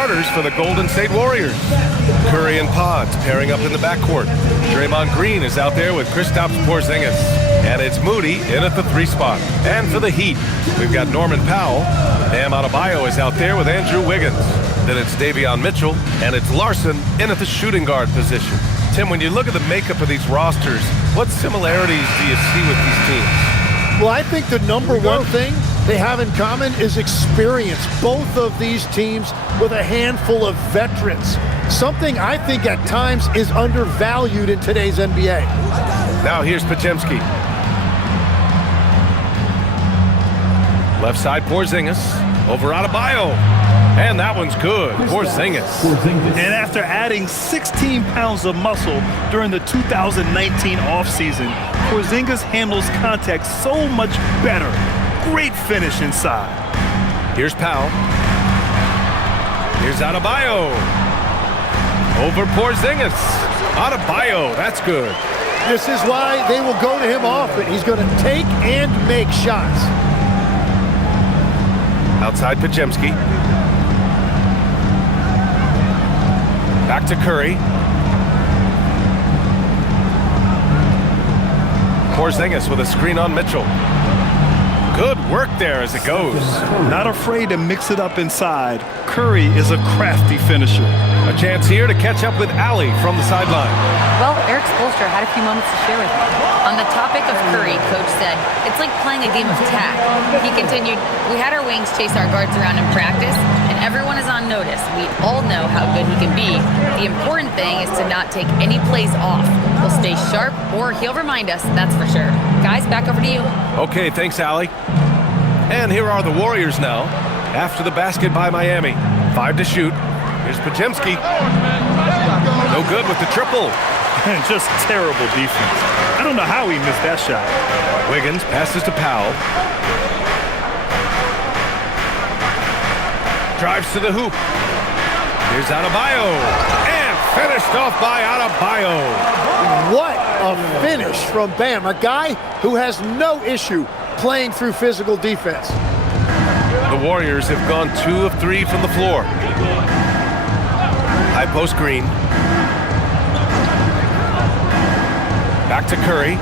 starters for the Golden State Warriors. Curry and Pods pairing up in the backcourt. Draymond Green is out there with Kristaps Porzingis. And it's Moody in at the 3 spot. And for the Heat, we've got Norman Powell. Bam Adebayo is out there with Andrew Wiggins. Then it's Davion Mitchell, and it's Larson in at the shooting guard position. Tim, when you look at the makeup of these rosters, what similarities do you see with these teams? Well, I think the number one thing they have in common is experience. Both of these teams with a handful of veterans. Something I think at times is undervalued in today's NBA. Now here's Podziemski. Left side Porzingis. Over Adebayo. And that one's good. Porzingis. And after adding 16 pounds of muscle during the 2019 offseason, Porzingis handles contact so much better. Great finish inside. Here's Powell. Here's Adebayo. Over Porzingis. Adebayo, that's good. This is why they will go to him often. He's going to take and make shots. Outside Podziemski. Back to Curry. Porzingis with a screen on Mitchell. Good work there as it goes. Not afraid to mix it up inside. Curry is a crafty finisher. A chance here to catch up with Allie from the sideline. Well, Eric Spoelstra had a few moments to share with me. On the topic of Curry, Coach said, it's like playing a game of tag. He continued, we had our wings chase our guards around in practice, and everyone is on notice. We all know how good he can be. The important thing is to not take any plays off. We'll stay sharp, or he'll remind us, that's for sure. Guys, back over to you. Okay, thanks, Allie. And here are the Warriors now, after the basket by Miami. 5 to shoot. Here's Podziemski. No good with the triple. Just terrible defense. I don't know how he missed that shot. Wiggins passes to Powell. Drives to the hoop. Here's Adebayo. And finished off by Adebayo. What a finish from Bam, a guy who has no issue playing through physical defense. The Warriors have gone 2 of 3 from the floor. High post Green. Back to Curry.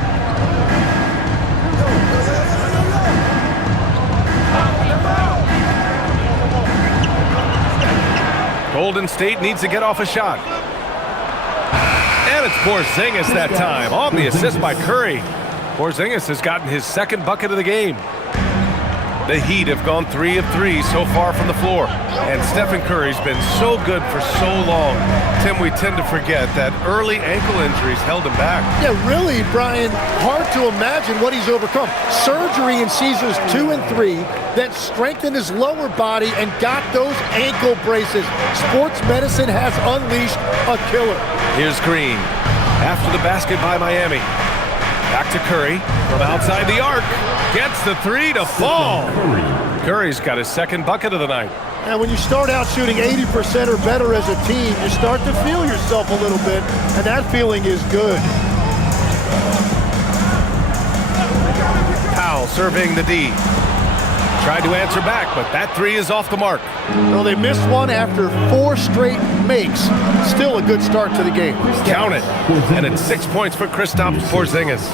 Golden State needs to get off a shot. And it's Porzingis that time on the assist by Curry. Porzingis has gotten his 2nd bucket of the game. The Heat have gone 3 of 3 so far from the floor. And Stephen Curry's been so good for so long. Tim, we tend to forget that early ankle injuries held him back. Yeah, really, Brian, hard to imagine what he's overcome. Surgery in seasons 2 and 3 that strengthened his lower body and got those ankle braces. Sports medicine has unleashed a killer. Here's Green. After the basket by Miami. Back to Curry from outside the arc. Gets the 3 to fall. Curry's got his 2nd bucket of the night. And when you start out shooting 80% or better as a team, you start to feel yourself a little bit, and that feeling is good. Powell surveying the D. Tried to answer back, but that 3 is off the mark. Well, they missed one after 4 straight makes. Still a good start to the game. Count it. And it's 6 points for Kristaps Porzingis.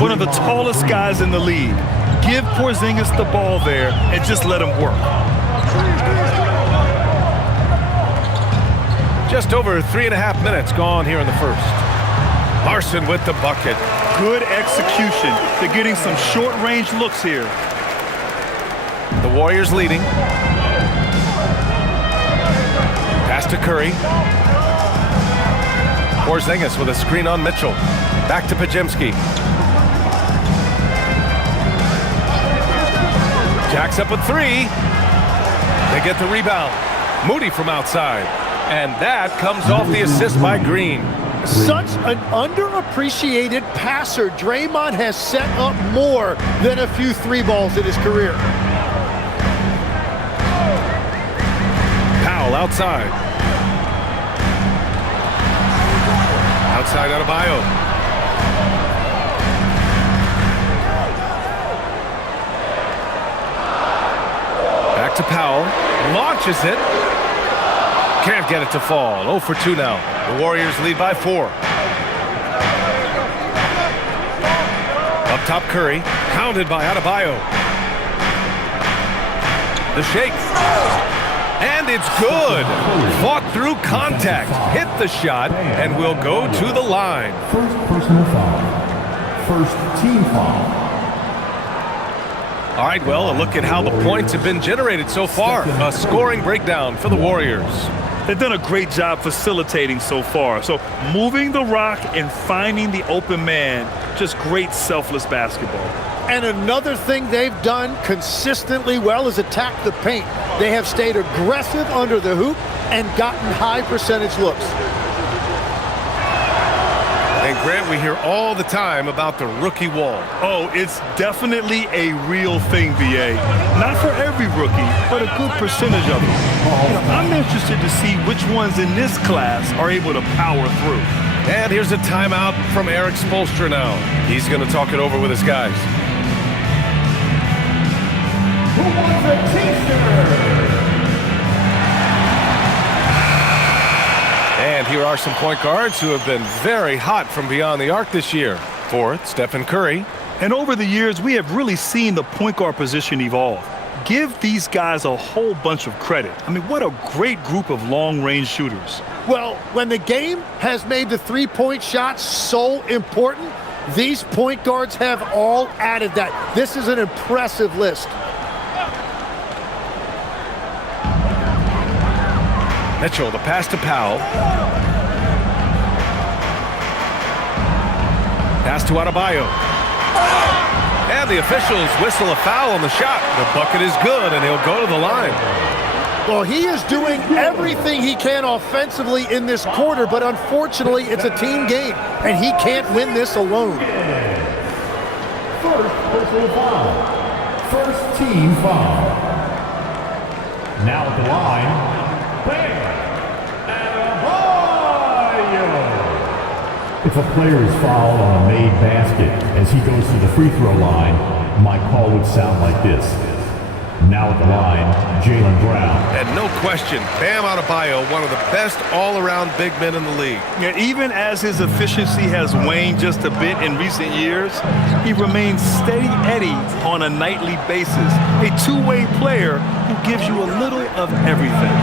One of the tallest guys in the league. Give Porzingis the ball there and just let him work. Just over 3.5 minutes gone here in the first. Larson with the bucket. Good execution. They're getting some short-range looks here. The Warriors leading. Pass to Curry. Porzingis with a screen on Mitchell. Back to Podziemski. Jacks up with 3. They get the rebound. Moody from outside. And that comes off the assist by Green. Such an underappreciated passer. Draymond has set up more than a few 3 balls in his career. Powell outside. Outside Adebayo. Back to Powell. Launches it. Can't get it to fall. 0 for 2 now. The Warriors lead by 4. Up top, Curry. Pounded by Adebayo. The shake. And it's good. Fought through contact. Hit the shot and will go to the line. First personal foul. First team foul. All right, well, a look at how the points have been generated so far. A scoring breakdown for the Warriors. They've done a great job facilitating so far. So moving the rock and finding the open man, just great selfless basketball. And another thing they've done consistently well is attack the paint. They have stayed aggressive under the hoop and gotten high percentage looks. And Grant, we hear all the time about the rookie wall. Oh, it's definitely a real thing, BA. Not for every rookie, but a good percentage of them. I'm interested to see which ones in this class are able to power through. And here's a timeout from Eric Spoelstra now. He's going to talk it over with his guys. Who wants a t-shirt? And here are some point guards who have been very hot from beyond the arc this year. Fourth, Stephen Curry. And over the years, we have really seen the point guard position evolve. Give these guys a whole bunch of credit. I mean, what a great group of long-range shooters. Well, when the game has made the three-point shot so important, these point guards have all added that. This is an impressive list. Mitchell, the pass to Powell. Pass to Adebayo. And the officials whistle a foul on the shot. The bucket is good, and he'll go to the line. Well, he is doing everything he can offensively in this quarter, but unfortunately, it's a team game, and he can't win this alone. First personal foul. First team foul. Now at the line, bam! If a player is fouled on a made basket as he goes to the free throw line, my call would sound like this. Now at the line, Jaylen Brown. And no question, Bam Adebayo, one of the best all-around big men in the league. Yeah, even as his efficiency has waned just a bit in recent years, he remains steady Eddie on a nightly basis. A two-way player who gives you a little of everything.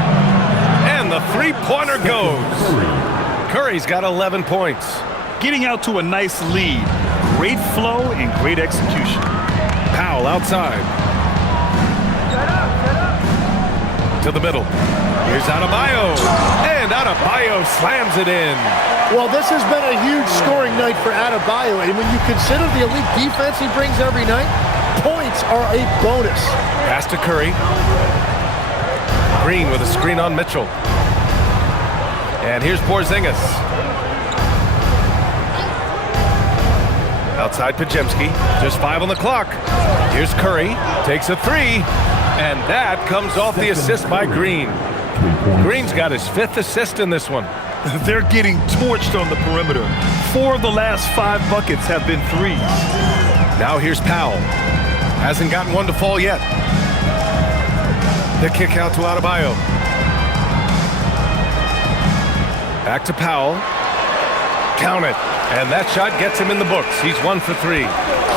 And the three-pointer goes. Curry's got 11 points. Getting out to a nice lead. Great flow and great execution. Powell outside. To the middle. Here's Adebayo. And Adebayo slams it in. Well, this has been a huge scoring night for Adebayo, and when you consider the elite defense he brings every night, points are a bonus. Pass to Curry. Green with a screen on Mitchell. And here's Porzingis. Outside Pajemski. Just 5 on the clock. Here's Curry. Takes a 3. And that comes off the assist by Green. Green's got his 5th assist in this one. They're getting torched on the perimeter. 4 of the last 5 buckets have been threes. Now here's Powell. Hasn't gotten one to fall yet. The kick out to Adebayo. Back to Powell. Count it. And that shot gets him in the books. He's 1 for 3.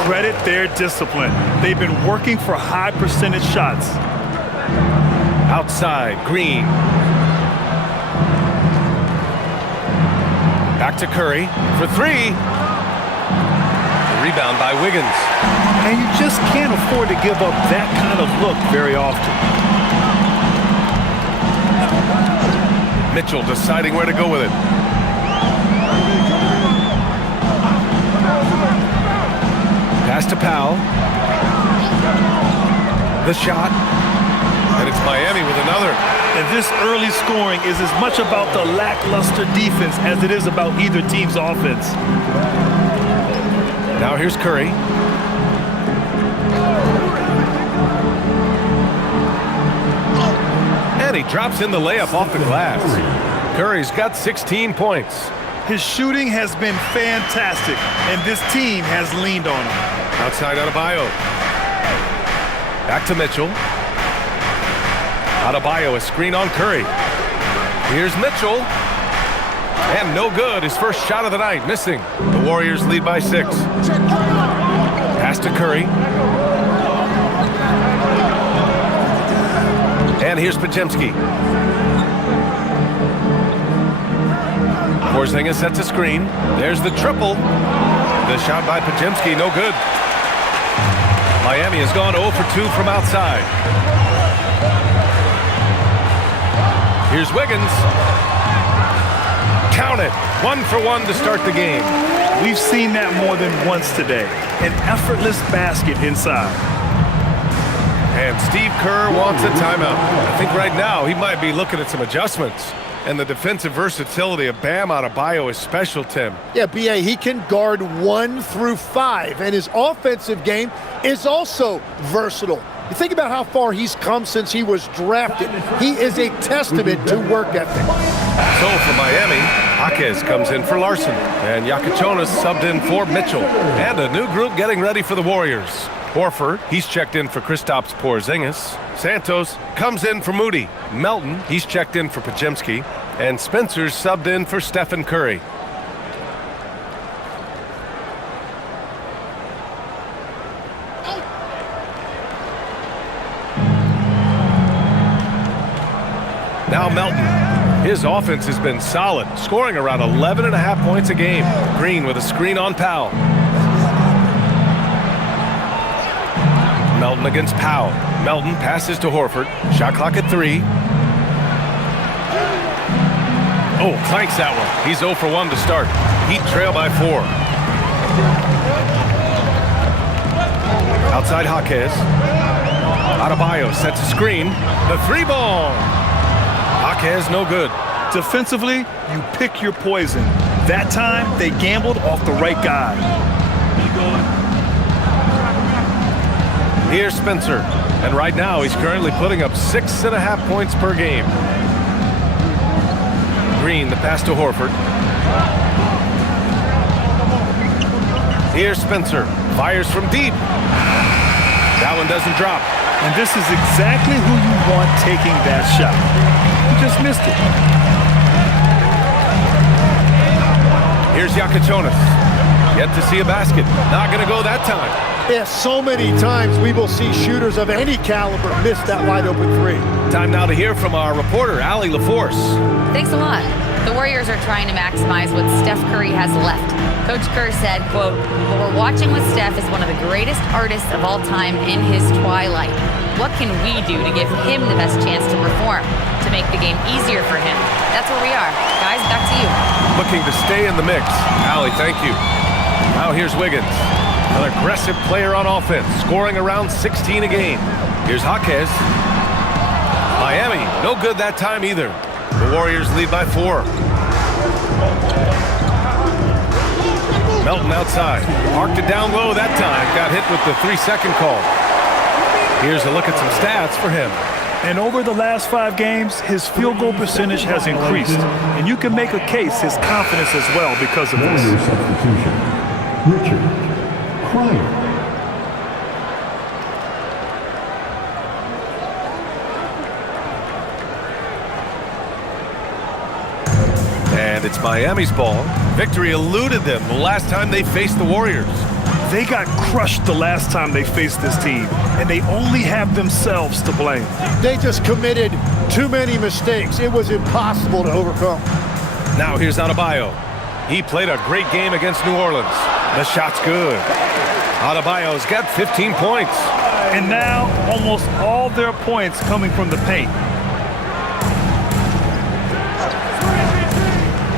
Credit their discipline. They've been working for high percentage shots. Outside, Green. Back to Curry for 3. Rebound by Wiggins. And you just can't afford to give up that kind of look very often. Mitchell deciding where to go with it. Pass to Powell. The shot. And it's Miami with another. And this early scoring is as much about the lackluster defense as it is about either team's offense. Now here's Curry. And he drops in the layup off the glass. Curry's got 16 points. His shooting has been fantastic, and this team has leaned on him. Outside Adebayo. Back to Mitchell. Adebayo, a screen on Curry. Here's Mitchell. And no good. His first shot of the night, missing. The Warriors lead by 6. Pass to Curry. And here's Podziemski. Porzingis sets a screen. There's the triple. The shot by Podziemski, no good. Miami has gone 0 for 2 from outside. Here's Wiggins. Count it. 1 for 1 to start the game. We've seen that more than once today. An effortless basket inside. And Steve Kerr wants a timeout. I think right now he might be looking at some adjustments. And the defensive versatility of Bam Adebayo is special, Tim. Yeah, B.A., he can guard 1 through 5, and his offensive game is also versatile. You think about how far he's come since he was drafted. He is a testament to work ethic. So for Miami, Jaquez comes in for Larson, and Yakichonis subbed in for Mitchell. And a new group getting ready for the Warriors. Horford, he's checked in for Kristaps Porzingis. Santos comes in for Moody. Melton, he's checked in for Podziemski. And Spencer's subbed in for Stephen Curry. Now Melton. His offense has been solid, scoring around 11.5 points a game. Green with a screen on Powell. Melton against Powell. Melton passes to Horford. Shot clock at 3. Oh, clanks that one. He's 0 for 1 to start. Heat trail by 4. Outside Jaquez. Adebayo sets a screen. The 3-ball. Jaquez no good. Defensively, you pick your poison. That time, they gambled off the right guy. Here's Spencer. And right now, he's currently putting up 6.5 points per game. Green, the pass to Horford. Here's Spencer. Fires from deep. That one doesn't drop. And this is exactly who you want taking that shot. You just missed it. Here's Yakichonis. Yet to see a basket. Not going to go that time. Yeah, so many times we will see shooters of any caliber miss that wide open 3. Time now to hear from our reporter, Allie LaForce. Thanks a lot. The Warriors are trying to maximize what Steph Curry has left. Coach Kerr said, quote, "What we're watching with Steph is one of the greatest artists of all time in his twilight. What can we do to give him the best chance to perform, to make the game easier for him?" That's where we are. Guys, back to you. Looking to stay in the mix. Allie, thank you. Now here's Wiggins. An aggressive player on offense, scoring around 16 a game. Here's Jaquez. Miami, no good that time either. The Warriors lead by 4. Melton outside. Marked it down low that time. Got hit with the 3-second call. Here's a look at some stats for him. And over the last 5 games, his field goal percentage has increased. And you can make a case his confidence as well because of this. Warrior substitution. Richard Cryer. And it's Miami's ball. Victory eluded them the last time they faced the Warriors. They got crushed the last time they faced this team, and they only have themselves to blame. They just committed too many mistakes. It was impossible to overcome. Now here's Adebayo. He played a great game against New Orleans. The shot's good. Adebayo's got 15 points. And now, almost all their points coming from the paint.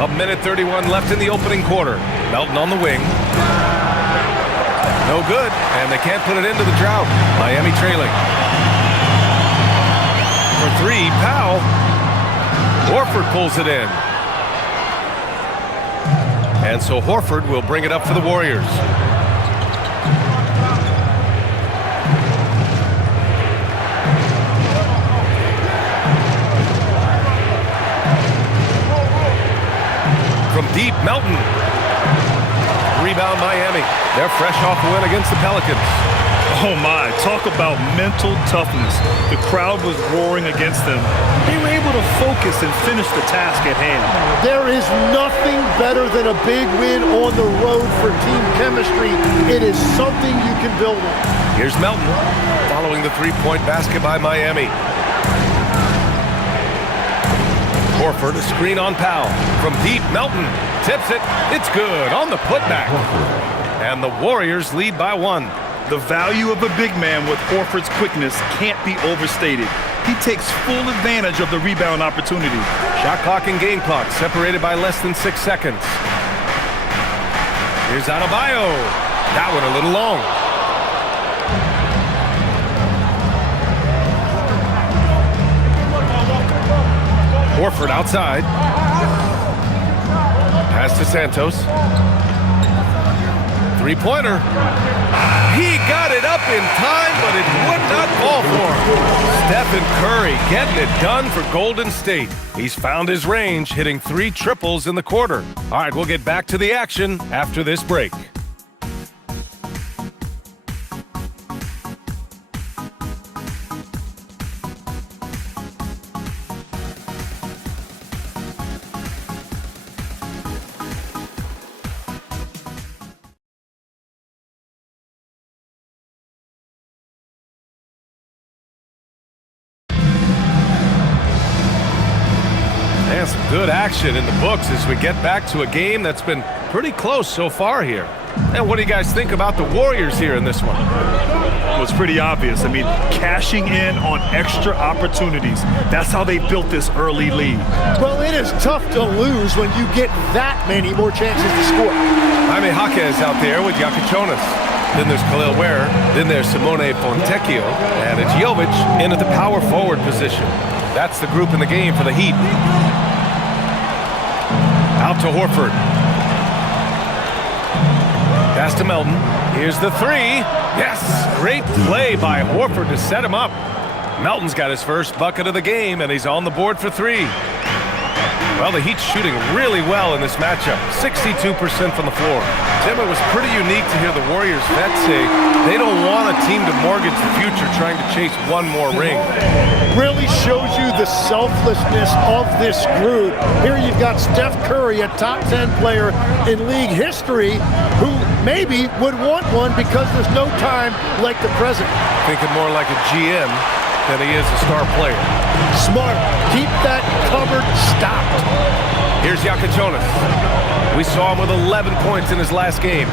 A minute 31 left in the opening quarter. Melton on the wing. No good, and they can't put it into the drought. Miami trailing. For 3, Powell. Horford pulls it in. And so Horford will bring it up for the Warriors. From deep, Melton. Rebound Miami. They're fresh off the win against the Pelicans. Oh my, talk about mental toughness. The crowd was roaring against them. They were able to focus and finish the task at hand. There is nothing better than a big win on the road for team chemistry. It is something you can build on. Here's Melton following the three-point basket by Miami. Horford, a screen on Powell. From deep, Melton tips it. It's good on the putback. And the Warriors lead by 1. The value of a big man with Horford's quickness can't be overstated. He takes full advantage of the rebound opportunity. Shot clock and game clock separated by less than 6 seconds. Here's Adebayo. That one a little long. Horford outside. Pass to Santos. Three-pointer. He got it up in time, but it would not fall for him. Stephen Curry getting it done for Golden State. He's found his range, hitting 3 triples in the quarter. All right, we'll get back to the action after this break. And some good action in the books as we get back to a game that's been pretty close so far here. And what do you guys think about the Warriors here in this one? Well, it's pretty obvious. I mean, cashing in on extra opportunities. That's how they built this early lead. Well, it is tough to lose when you get that many more chances to score. Jaime Jaquez out there with Jonas. Then there's Khalil Ware. Then there's Simone Fontecchio. And it's Jovic in at the power forward position. That's the group in the game for the Heat. Out to Horford. Pass to Melton. Here's the 3. Yes! Great play by Horford to set him up. Melton's got his first bucket of the game, and he's on the board for 3. Well, the Heat's shooting really well in this matchup. 62% from the floor. Tim, it was pretty unique to hear the Warriors vets say they don't want a team to mortgage the future trying to chase one more ring. Really shows you the selflessness of this group. Here you've got Steph Curry, a top 10 player in league history, who maybe would want one because there's no time like the present. Thinking more like a GM than he is a star player. Smart. Keep that cupboard stocked. Here's Jonas. We saw him with 11 points in his last game.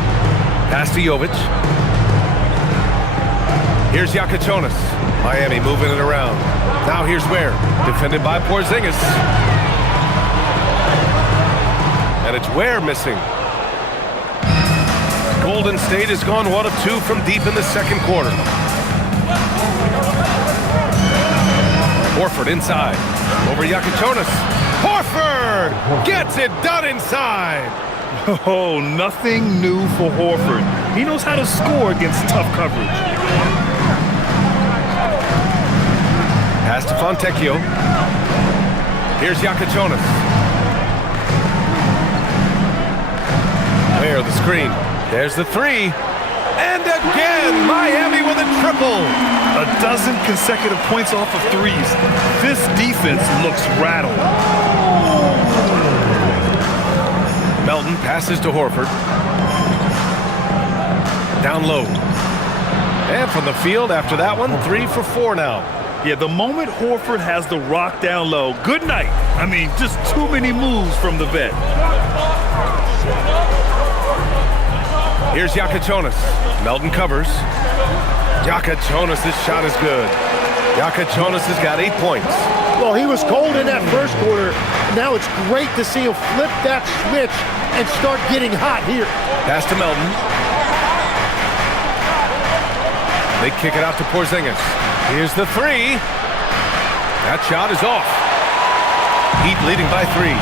Pass to Jovic. Here's Jonas. Miami moving it around. Now here's Ware. Defended by Porzingis. And it's Ware missing. Golden State has gone 1 of 2 from deep in the second quarter. Horford inside. Over Jonas. Horford gets it done inside. Oh, nothing new for Horford. He knows how to score against tough coverage. Pass to Fontecchio. Here's Jonas. Where the screen. There's the 3. And again, Miami with a triple. 12 consecutive points off of 3s. This defense looks rattled. Melton passes to Horford. Down low. And from the field after that one, 3 for 4 now. Yeah, the moment Horford has the rock down low, good night. I mean, just too many moves from the vet. Here's Jonas. Melton covers. Jonas, this shot is good. Jonas has got 8 points. Well, he was cold in that first quarter. Now it's great to see him flip that switch and start getting hot here. Pass to Melton. They kick it out to Porzingis. Here's the 3. That shot is off. Heat leading by 3.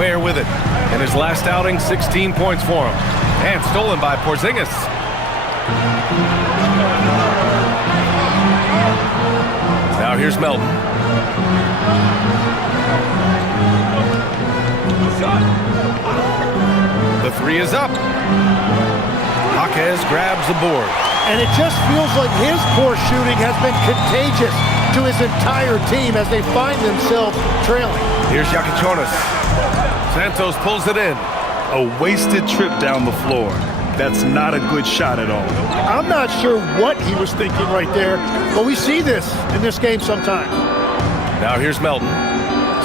Ware with it. In his last outing, 16 points for him. And stolen by Porzingis. Now here's Melton. The three is up. Jaquez grabs the board. And it just feels like his poor shooting has been contagious to his entire team as they find themselves trailing. Here's Yakichonis. Santos pulls it in. A wasted trip down the floor. That's not a good shot at all. I'm not sure what he was thinking right there, but we see this in this game sometimes. Now here's Melton.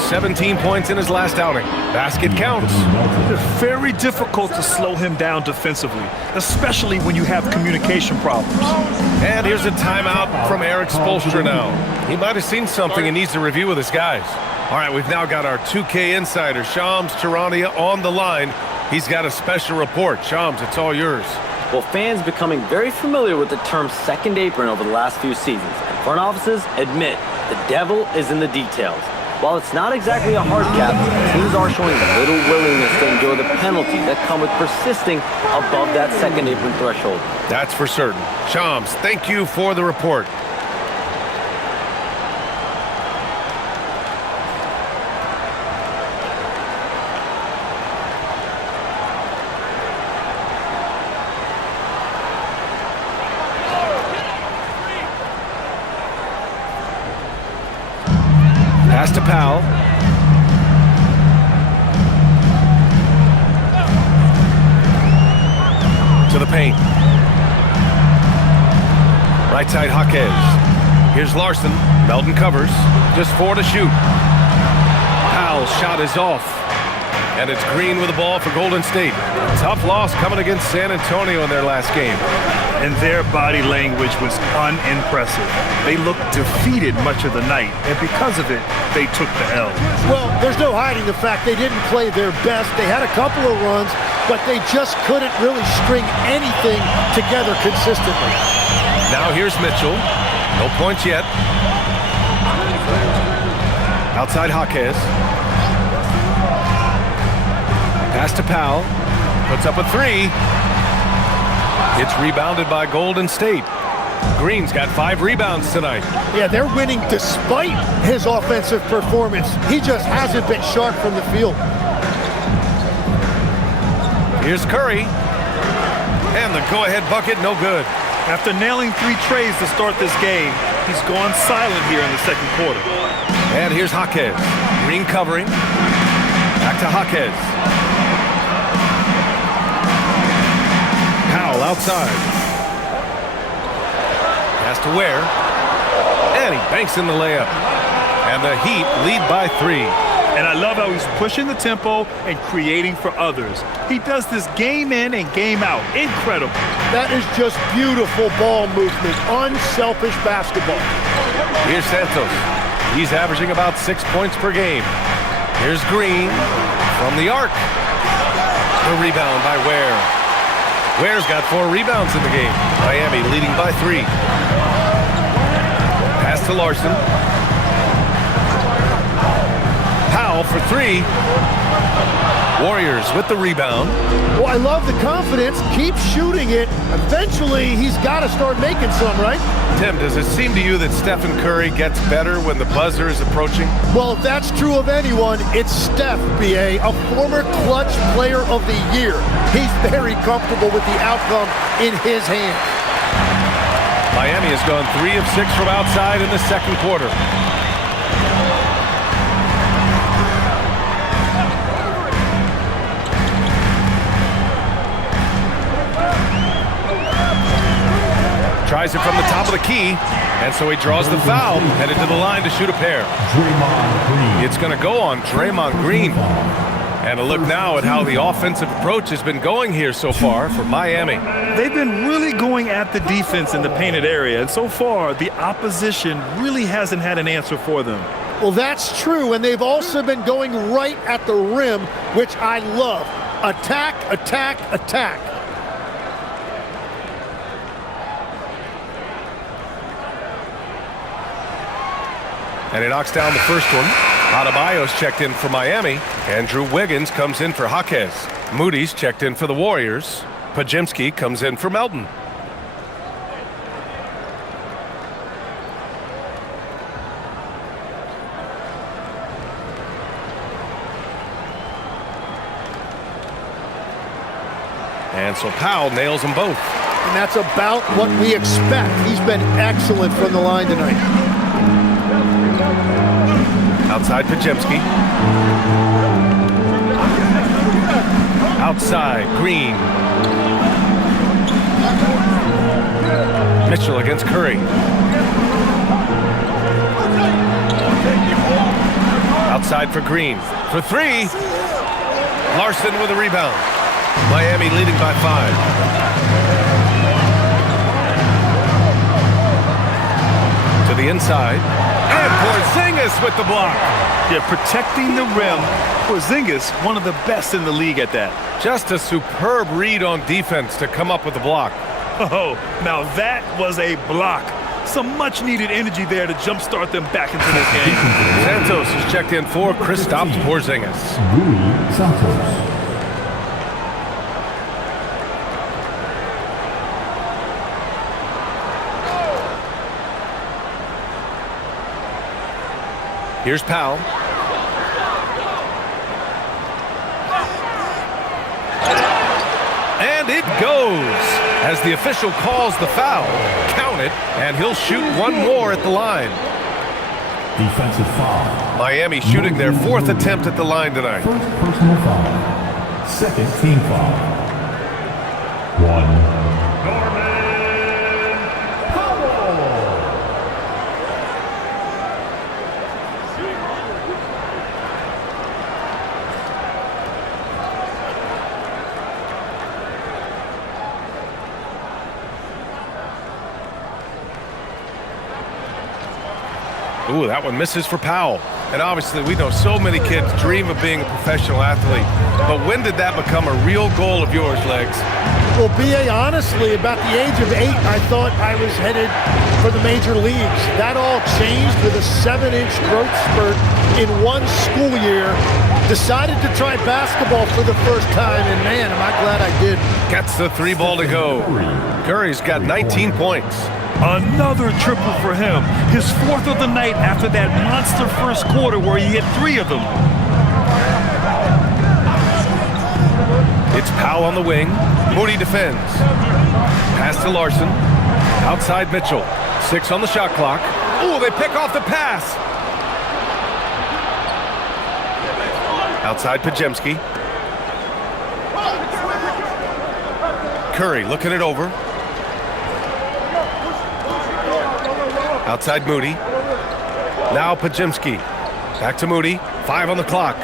17 points in his last outing. Basket counts. It's very difficult to slow him down defensively, especially when you have communication problems. And here's a timeout from Eric Spoelstra now. He might have seen something and needs to review with his guys. All right, we've now got our 2K insider, Shams Charania, on the line. He's got a special report. Shams, it's all yours. Well, fans becoming very familiar with the term second apron over the last few seasons, and front offices admit the devil is in the details. While it's not exactly a hard cap, teams are showing little willingness to endure the penalties that come with persisting above that second apron threshold. That's for certain. Shams, thank you for the report. Pass to Powell. To the paint. Right side, Jaquez. Here's Larson. Melton covers. Just 4 to shoot. Powell's shot is off. And it's Green with the ball for Golden State. Tough loss coming against San Antonio in their last game. And their body language was unimpressive. They looked defeated much of the night, and because of it, they took the L. Well, there's no hiding the fact they didn't play their best. They had a couple of runs, but they just couldn't really string anything together consistently. Now here's Mitchell. No points yet. Outside Jaquez. Pass to Powell. Puts up a three. It's rebounded by Golden State. Green's got 5 rebounds tonight. Yeah, they're winning despite his offensive performance. He just hasn't been sharp from the field. Here's Curry. And the go-ahead bucket, no good. After nailing 3 trays to start this game, he's gone silent here in the second quarter. And here's Jaquez. Green covering. Back to Jaquez. Powell outside. Pass to Ware. And he banks in the layup. And the Heat lead by 3. And I love how he's pushing the tempo and creating for others. He does this game in and game out. Incredible. That is just beautiful ball movement. Unselfish basketball. Here's Santos. He's averaging about 6 points per game. Here's Green from the arc. The rebound by Ware. Ware's got 4 rebounds in the game. Miami leading by 3. Pass to Larson. Powell for 3. Warriors with the rebound. Well, I love the confidence. Keep shooting it. Eventually, he's got to start making some, right? Tim, does it seem to you that Stephen Curry gets better when the buzzer is approaching? Well, if that's true of anyone, it's Steph, B.A., a former clutch player of the year. He's very comfortable with the outcome in his hands. Miami has gone 3 of 6 from outside in the second quarter. Tries it from the top of the key, and so he draws the foul, headed to the line to shoot a pair. It's going to go on Draymond Green. And a look now at how the offensive approach has been going here so far for Miami. They've been really going at the defense in the painted area, and so far, the opposition really hasn't had an answer for them. Well, that's true, and they've also been going right at the rim, which I love. Attack, attack, attack. And he knocks down the first one. Adebayo's checked in for Miami. Andrew Wiggins comes in for Jaquez. Moody's checked in for the Warriors. Pajimski comes in for Melton. And so Powell nails them both. And that's about what we expect. He's been excellent from the line tonight. Outside Pajemski. Outside Green. Mitchell against Curry. Outside for Green. For three. Larson with a rebound. Miami leading by 5. To the inside. And Porzingis with the block. Yeah, protecting the rim. Porzingis, one of the best in the league at that. Just a superb read on defense to come up with the block. Oh, now that was a block. Some much-needed energy there to jumpstart them back into this game. Santos is checked in for Kristaps Porzingis. Rui Santos. Here's Powell. And it goes as the official calls the foul. Count it, and he'll shoot one more at the line. Defensive foul. Miami shooting their 4th attempt at the line tonight. First personal foul. Second team foul. 1. Ooh, that one misses for Powell. And obviously, we know so many kids dream of being a professional athlete. But when did that become a real goal of yours, Legs? Well, B.A., honestly, about the age of 8, I thought I was headed for the major leagues. That all changed with a 7-inch growth spurt in one school year. Decided to try basketball for the first time, and man, am I glad I did. Gets the 3 ball to go. Curry's got 19 points. Another triple for him. His 4th of the night after that monster first quarter where he hit 3 of them. It's Powell on the wing. Moody defends. Pass to Larson. Outside Mitchell. 6 on the shot clock. Ooh, they pick off the pass. Outside Pajemski. Curry looking it over. Outside Moody. Now Pajemski. Back to Moody. 5 on the clock.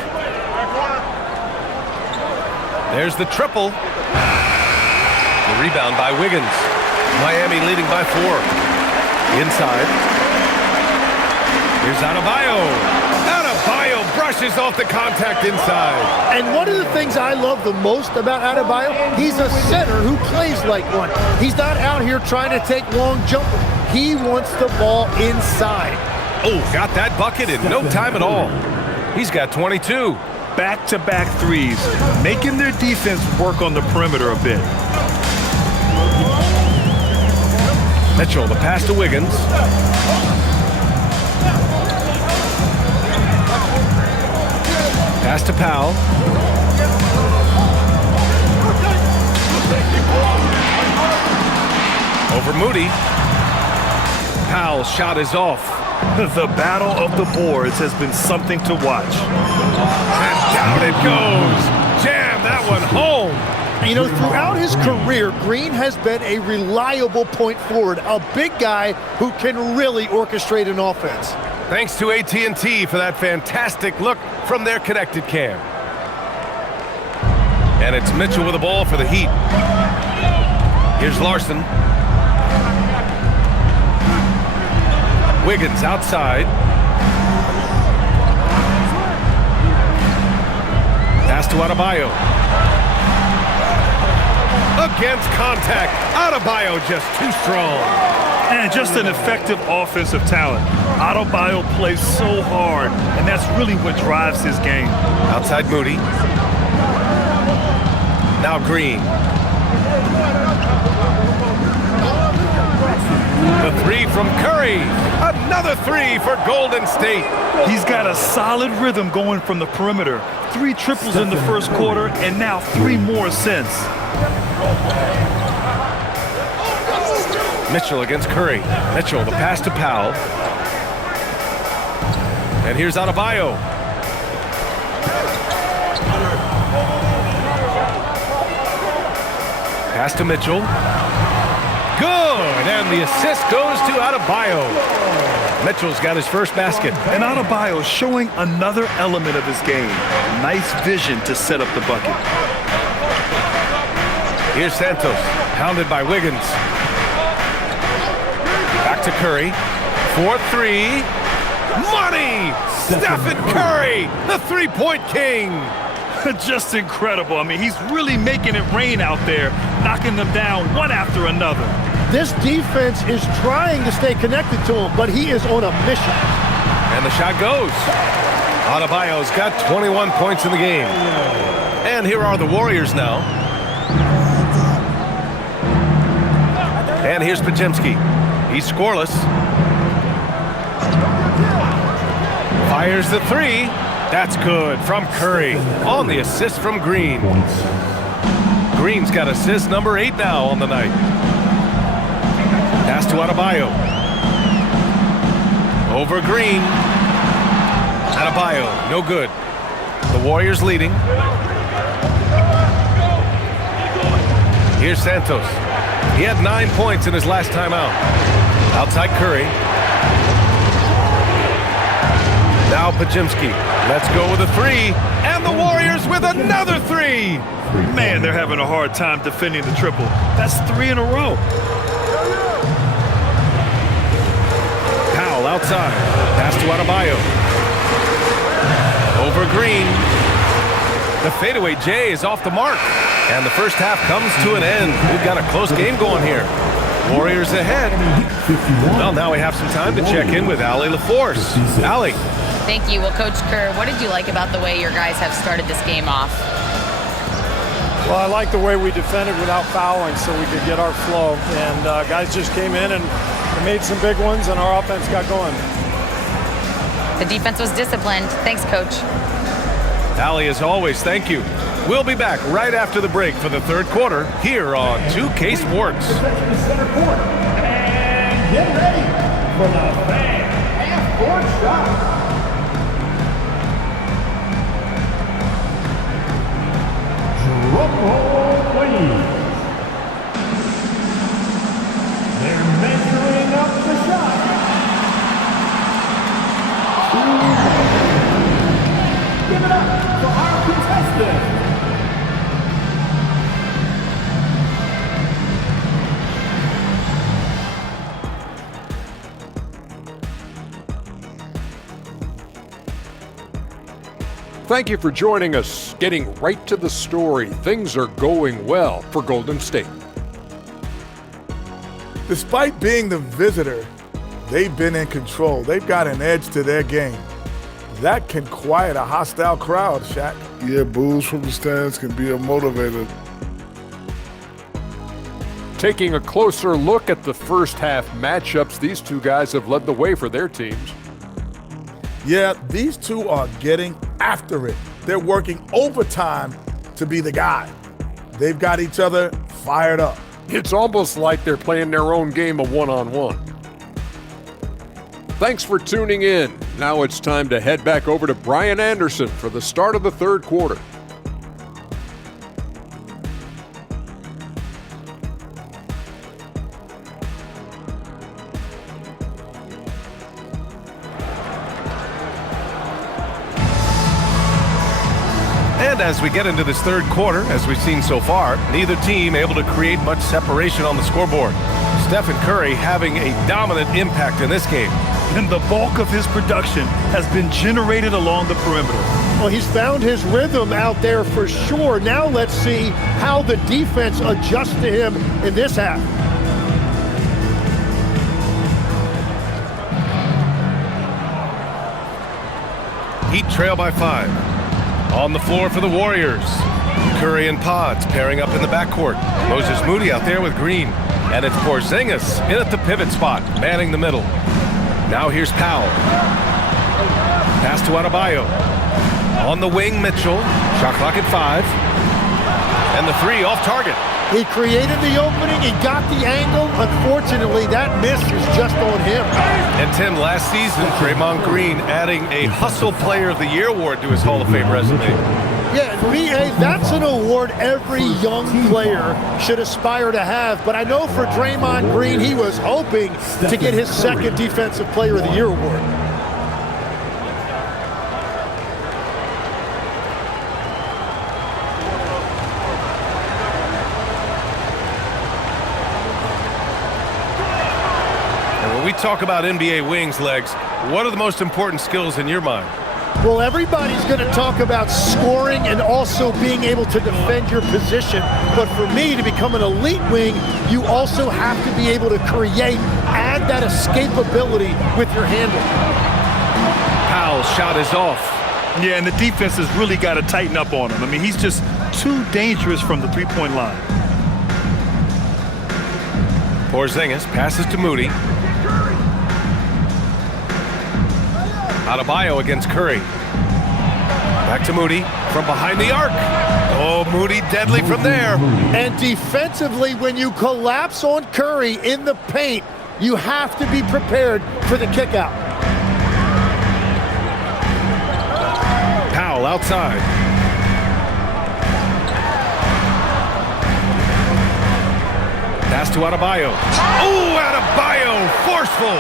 There's the triple. The rebound by Wiggins. Miami leading by 4. Inside. Here's Adebayo. Adebayo brushes off the contact inside. And one of the things I love the most about Adebayo, he's a center who plays like one. He's not out here trying to take long jumpers. He wants the ball inside. Oh, got that bucket in no time at all. He's got 22. Back-to-back threes, making their defense work on the perimeter a bit. Mitchell, the pass to Wiggins. Pass to Powell. Over Moody. Powell's shot is off. The battle of the boards has been something to watch. And down it goes. Jam that one home. You know, throughout his career, Green has been a reliable point forward, a big guy who can really orchestrate an offense. Thanks to AT&T for that fantastic look from their connected cam. And it's Mitchell with the ball for the Heat. Here's Larson. Wiggins outside. Pass to Adebayo. Against contact. Adebayo just too strong. And just an effective offensive talent. Adebayo plays so hard, and that's really what drives his game. Outside Moody. Now Green. The three from Curry. Another three for Golden State. He's got a solid rhythm going from the perimeter. 3 triples in the first quarter, and now 3 more since. Mitchell against Curry. Mitchell, the pass to Powell. And here's Adebayo. Pass to Mitchell. Good, and the assist goes to Adebayo. Mitchell's got his first basket. And Adebayo showing another element of his game. Nice vision to set up the bucket. Here's Santos, pounded by Wiggins. Back to Curry. 4-3. Money! Stephen Curry, the three-point king. Just incredible. I mean, he's really making it rain out there, knocking them down one after another. This defense is trying to stay connected to him, but he is on a mission. And the shot goes. Adebayo's got 21 points in the game. And here are the Warriors now. And here's Podziemski. He's scoreless. Fires the three. That's good from Curry on the assist from Green. Green's got assist number 8 now on the night. Pass to Adebayo. Over Green. Adebayo, no good. The Warriors leading. Here's Santos. He had 9 points in his last time out. Outside Curry. Now Podziemski. Let's go with a three. And the Warriors with another three. Man, they're having a hard time defending the triple. That's 3 in a row. Powell outside. Pass to Adebayo. Over Green. The fadeaway J is off the mark. And the first half comes to an end. We've got a close game going here. Warriors ahead. Well, now we have some time to check in with Allie LaForce. Allie. Thank you. Well, Coach Kerr, what did you like about the way your guys have started this game off? Well, I like the way we defended without fouling so we could get our flow. And guys just came in and made some big ones, and our offense got going. The defense was disciplined. Thanks, Coach. Allie, as always, thank you. We'll be back right after the break for the third quarter here on 2K Sports. Center court. And get ready for the fan half-court shot. Drum roll, please. They're measuring up the shot. Give it up for our contestant. Thank you for joining us. Getting right to the story, things are going well for Golden State. Despite being the visitor, they've been in control. They've got an edge to their game. That can quiet a hostile crowd, Shaq. Yeah, boos from the stands can be a motivator. Taking a closer look at the first half matchups, these two guys have led the way for their teams. Yeah, these two are getting after it. They're working overtime to be the guy. They've got each other fired up. It's almost like they're playing their own game of one-on-one. Thanks for tuning in. Now it's time to head back over to Brian Anderson for the start of the third quarter. And as we get into this third quarter, as we've seen so far, neither team able to create much separation on the scoreboard. Stephen Curry having a dominant impact in this game. And the bulk of his production has been generated along the perimeter. Well, he's found his rhythm out there for sure. Now let's see how the defense adjusts to him in this half. Heat trail by 5. On the floor for the Warriors. Curry and Pods pairing up in the backcourt. Moses Moody out there with Green. And it's Porzingis in at the pivot spot, manning the middle. Now here's Powell. Pass to Adebayo. On the wing, Mitchell. Shot clock at 5. And the 3 off target. He created the opening. He got the angle. Unfortunately, that miss is just on him. And Tim, last season, Draymond Green adding a Hustle Player of the Year award to his Hall of Fame resume. Yeah, B.A., that's an award every young player should aspire to have. But I know for Draymond Green, he was hoping to get his second Defensive Player of the Year award. We talk about NBA wings, Legs. What are the most important skills in your mind? Well, everybody's going to talk about scoring and also being able to defend your position. But for me, to become an elite wing, you also have to be able to create, add that escapability with your handle. Powell's shot is off. Yeah, and the defense has really got to tighten up on him. I mean, he's just too dangerous from the three-point line. Porzingis passes to Moody. Adebayo against Curry. Back to Moody from behind the arc. Oh, Moody deadly from there. And defensively, when you collapse on Curry in the paint, you have to be prepared for the kickout. Powell outside. Pass to Adebayo. Oh, Adebayo, forceful.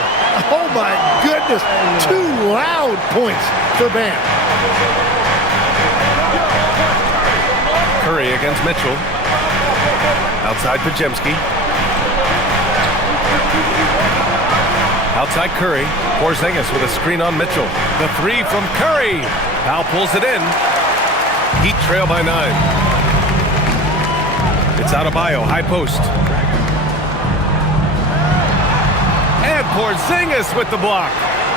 Oh my goodness, 2 loud points for Bam. Curry against Mitchell. Outside Podziemski. Outside Curry. Porzingis with a screen on Mitchell. The 3 from Curry. Powell pulls it in. Heat trail by 9. It's Adebayo, high post. And Porzingis with the block.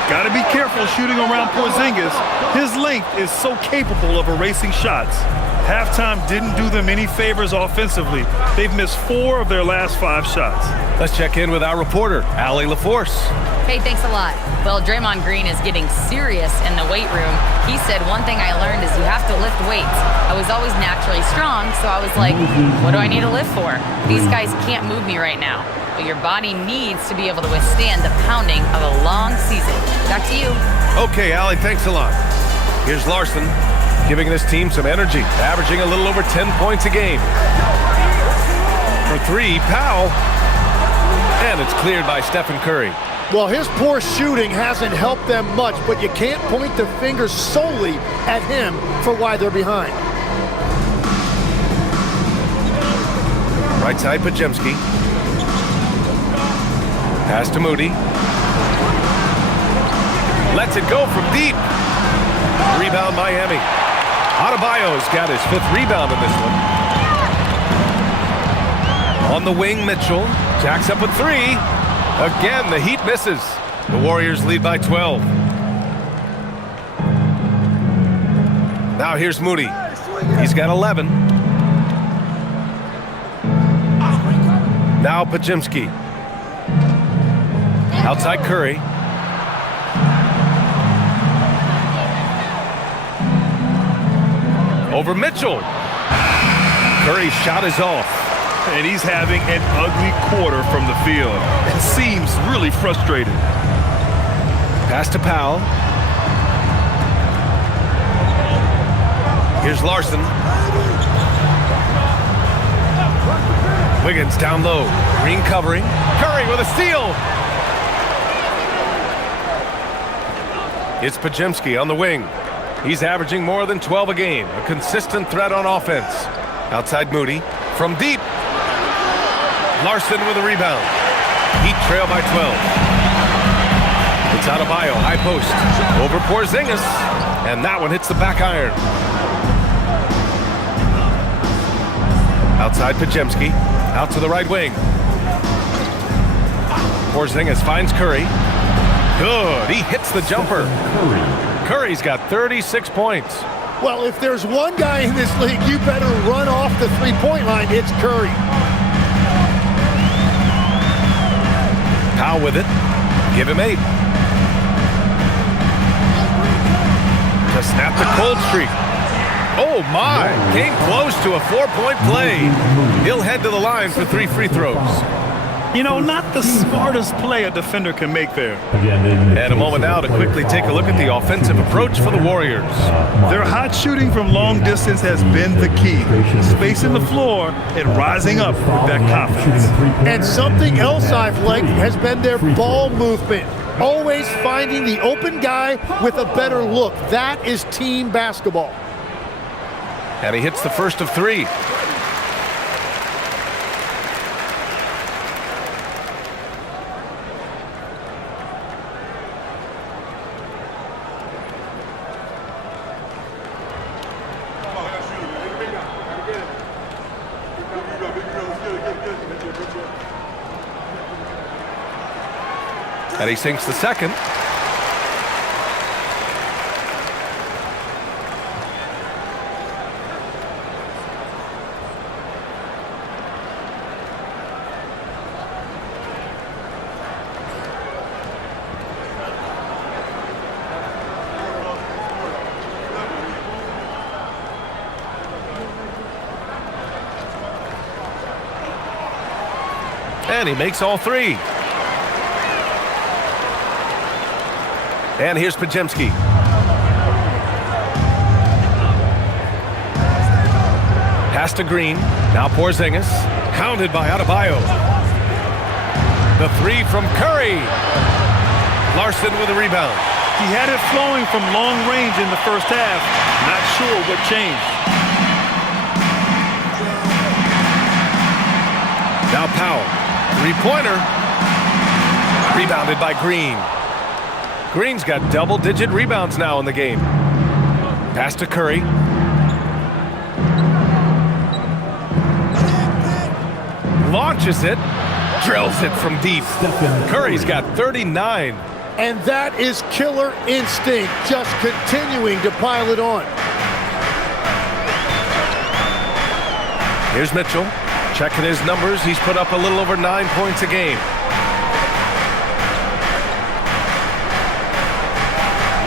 Got to be careful shooting around Porzingis. His length is so capable of erasing shots. Halftime didn't do them any favors offensively. They've missed 4 of their last 5 shots. Let's check in with our reporter, Allie LaForce. Hey, thanks a lot. Well, Draymond Green is getting serious in the weight room. He said, one thing I learned is you have to lift weights. I was always naturally strong, so I was like, what do I need to lift for? These guys can't move me right now. But your body needs to be able to withstand the pounding of a long season. Back to you. Okay, Allie, thanks a lot. Here's Larson, giving this team some energy, averaging a little over 10 points a game. For 3, Powell. And it's cleared by Stephen Curry. Well, his poor shooting hasn't helped them much, but you can't point the finger solely at him for why they're behind. Right side, Podziemski. Pass to Moody. Lets it go from deep. Rebound Miami. Adebayo's got his 5th rebound in this one. On the wing, Mitchell. Jacks up with 3. Again, the Heat misses. The Warriors lead by 12. Now here's Moody. He's got 11. Now Podziemski. Outside Curry. Over Mitchell. Curry's shot is off. And he's having an ugly quarter from the field. It seems really frustrated. Pass to Powell. Here's Larson. Wiggins down low. Green covering. Curry with a steal. It's Podziemski on the wing. He's averaging more than 12 a game. A consistent threat on offense. Outside Moody. From deep. Larson with a rebound. Heat trail by 12. It's Adebayo, high post. Over Porzingis. And that one hits the back iron. Outside Podziemski. Out to the right wing. Porzingis finds Curry. Good. He hits the jumper. Curry's got 36 points. Well, if there's one guy in this league, you better run off the 3-point line. It's Curry. Powell with it. Give him 8. To snap the cold streak. Oh, my. Came close to a 4-point play. He'll head to the line for 3 free throws. You know, not the smartest play a defender can make there. And a moment now to quickly take a look at the offensive approach for the Warriors. Their hot shooting from long distance has been the key. Spacing the floor and rising up with that confidence. And something else I've liked has been their ball movement. Always finding the open guy with a better look. That is team basketball. And he hits the first of 3. And he sinks the second. And he makes all 3. And here's Pajemski. Pass to Green. Now Porzingis. Hounded by Adebayo. The 3 from Curry. Larson with a rebound. He had it flowing from long range in the first half. Not sure what changed. Now Powell. 3-pointer. Rebounded by Green. Green's got double-digit rebounds now in the game. Pass to Curry. Launches it. Drills it from deep. Curry's got 39. And that is killer instinct, just continuing to pile it on. Here's Mitchell. Checking his numbers. He's put up a little over 9 points a game.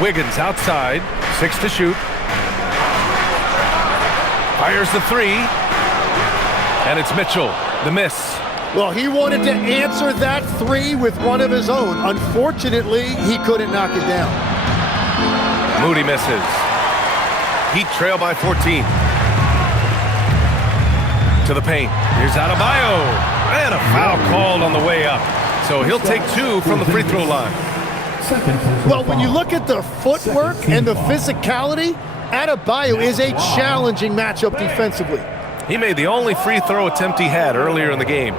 Wiggins outside, 6 to shoot. Fires the 3. And it's Mitchell, the miss. Well, he wanted to answer that 3 with one of his own. Unfortunately, he couldn't knock it down. Moody misses. Heat trail by 14. To the paint. Here's Adebayo. And a foul called on the way up. So he'll take 2 from the free throw line. Well, when you look at the footwork and the physicality, Adebayo is a challenging matchup defensively. He made the only free throw attempt he had earlier in the game.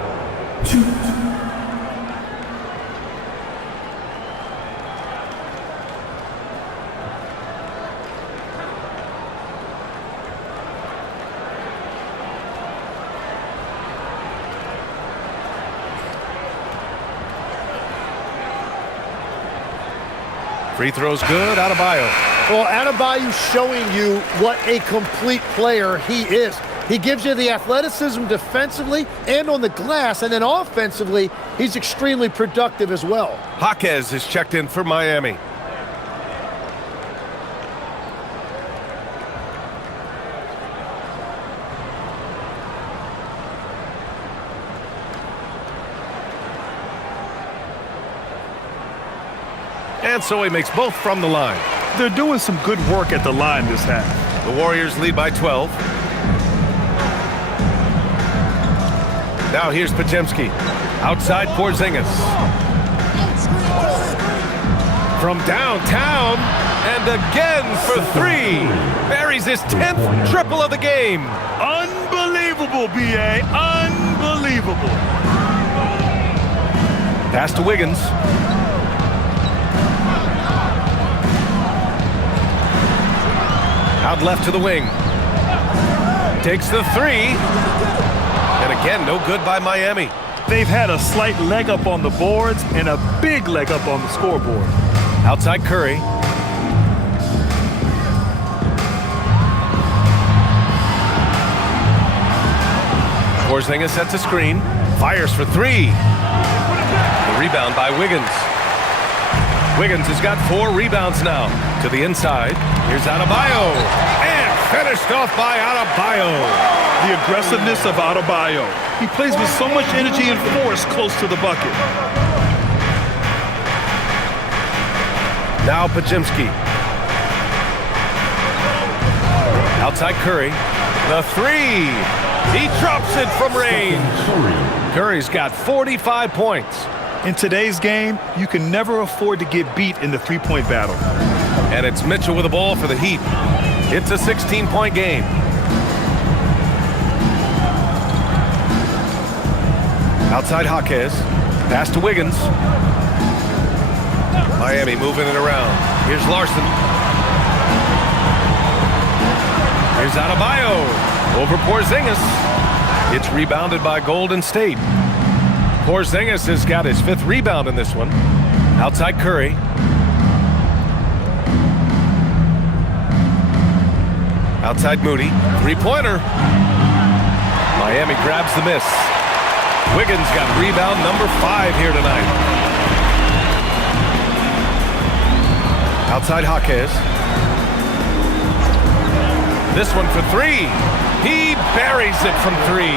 Free throw's good, Adebayo. Well, Adebayo's showing you what a complete player he is. He gives you the athleticism defensively and on the glass, and then offensively, he's extremely productive as well. Jaquez is checked in for Miami. And so he makes both from the line. They're doing some good work at the line this half. The Warriors lead by 12. Now here's Pajemski. Outside Porzingis. From downtown. And again for 3. Buries his 10th triple of the game. Unbelievable, B.A. Unbelievable. Pass to Wiggins. Out left to the wing. Takes the 3. And again, no good by Miami. They've had a slight leg up on the boards and a big leg up on the scoreboard. Outside Curry. Porzingis sets a screen. Fires for 3. The rebound by Wiggins. Wiggins has got 4 rebounds now. To the inside. Here's Adebayo. And finished off by Adebayo. The aggressiveness of Adebayo. He plays with so much energy and force close to the bucket. Now Pajimski. Outside Curry. The 3. He drops it from range. Curry's got 45 points. In today's game, you can never afford to get beat in the three-point battle. And it's Mitchell with the ball for the Heat. It's a 16-point game. Outside Jaquez. Pass to Wiggins. Miami moving it around. Here's Larson. Here's Adebayo. Over Porzingis. It's rebounded by Golden State. Porzingis has got his 5th rebound in this one. Outside Curry. Outside Moody. 3-pointer. Miami grabs the miss. Wiggins got rebound number 5 here tonight. Outside Jaquez. This one for 3. He buries it from 3.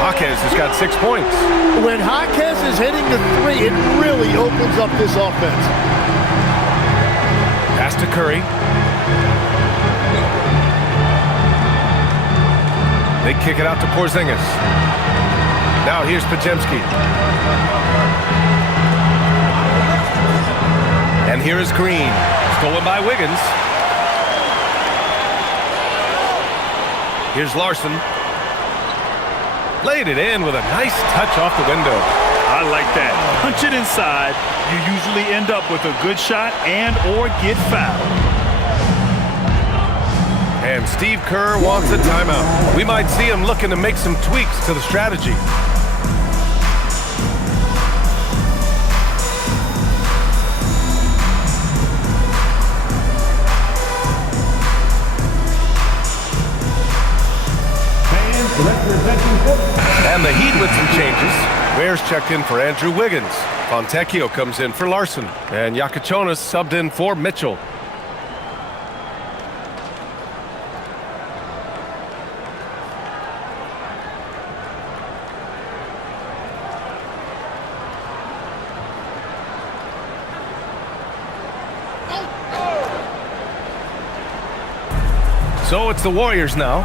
Jaquez has got 6 points. When Jaquez is hitting the 3, it really opens up this offense. Pass to Curry. They kick it out to Porzingis. Now here's Pajemski. And here is Green. Stolen by Wiggins. Here's Larson. Laid it in with a nice touch off the window. I like that. Punch it inside. You usually end up with a good shot and or get fouled. And Steve Kerr wants a timeout. We might see him looking to make some tweaks to the strategy. And the Heat with some changes. Ware's checked in for Andrew Wiggins. Fontecchio comes in for Larson. And Yakachonis subbed in for Mitchell. So it's the Warriors now.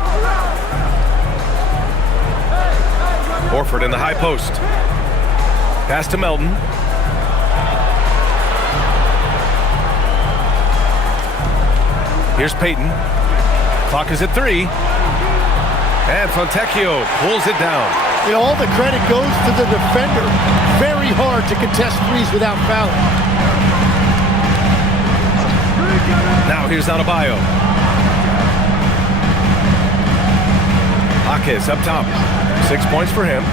Horford in the high post. Pass to Melton. Here's Payton. Clock is at 3. And Fontecchio pulls it down. You know, all the credit goes to the defender. Very hard to contest threes without fouling. Now here's Adebayo. Jaquez up top. 6 points for him.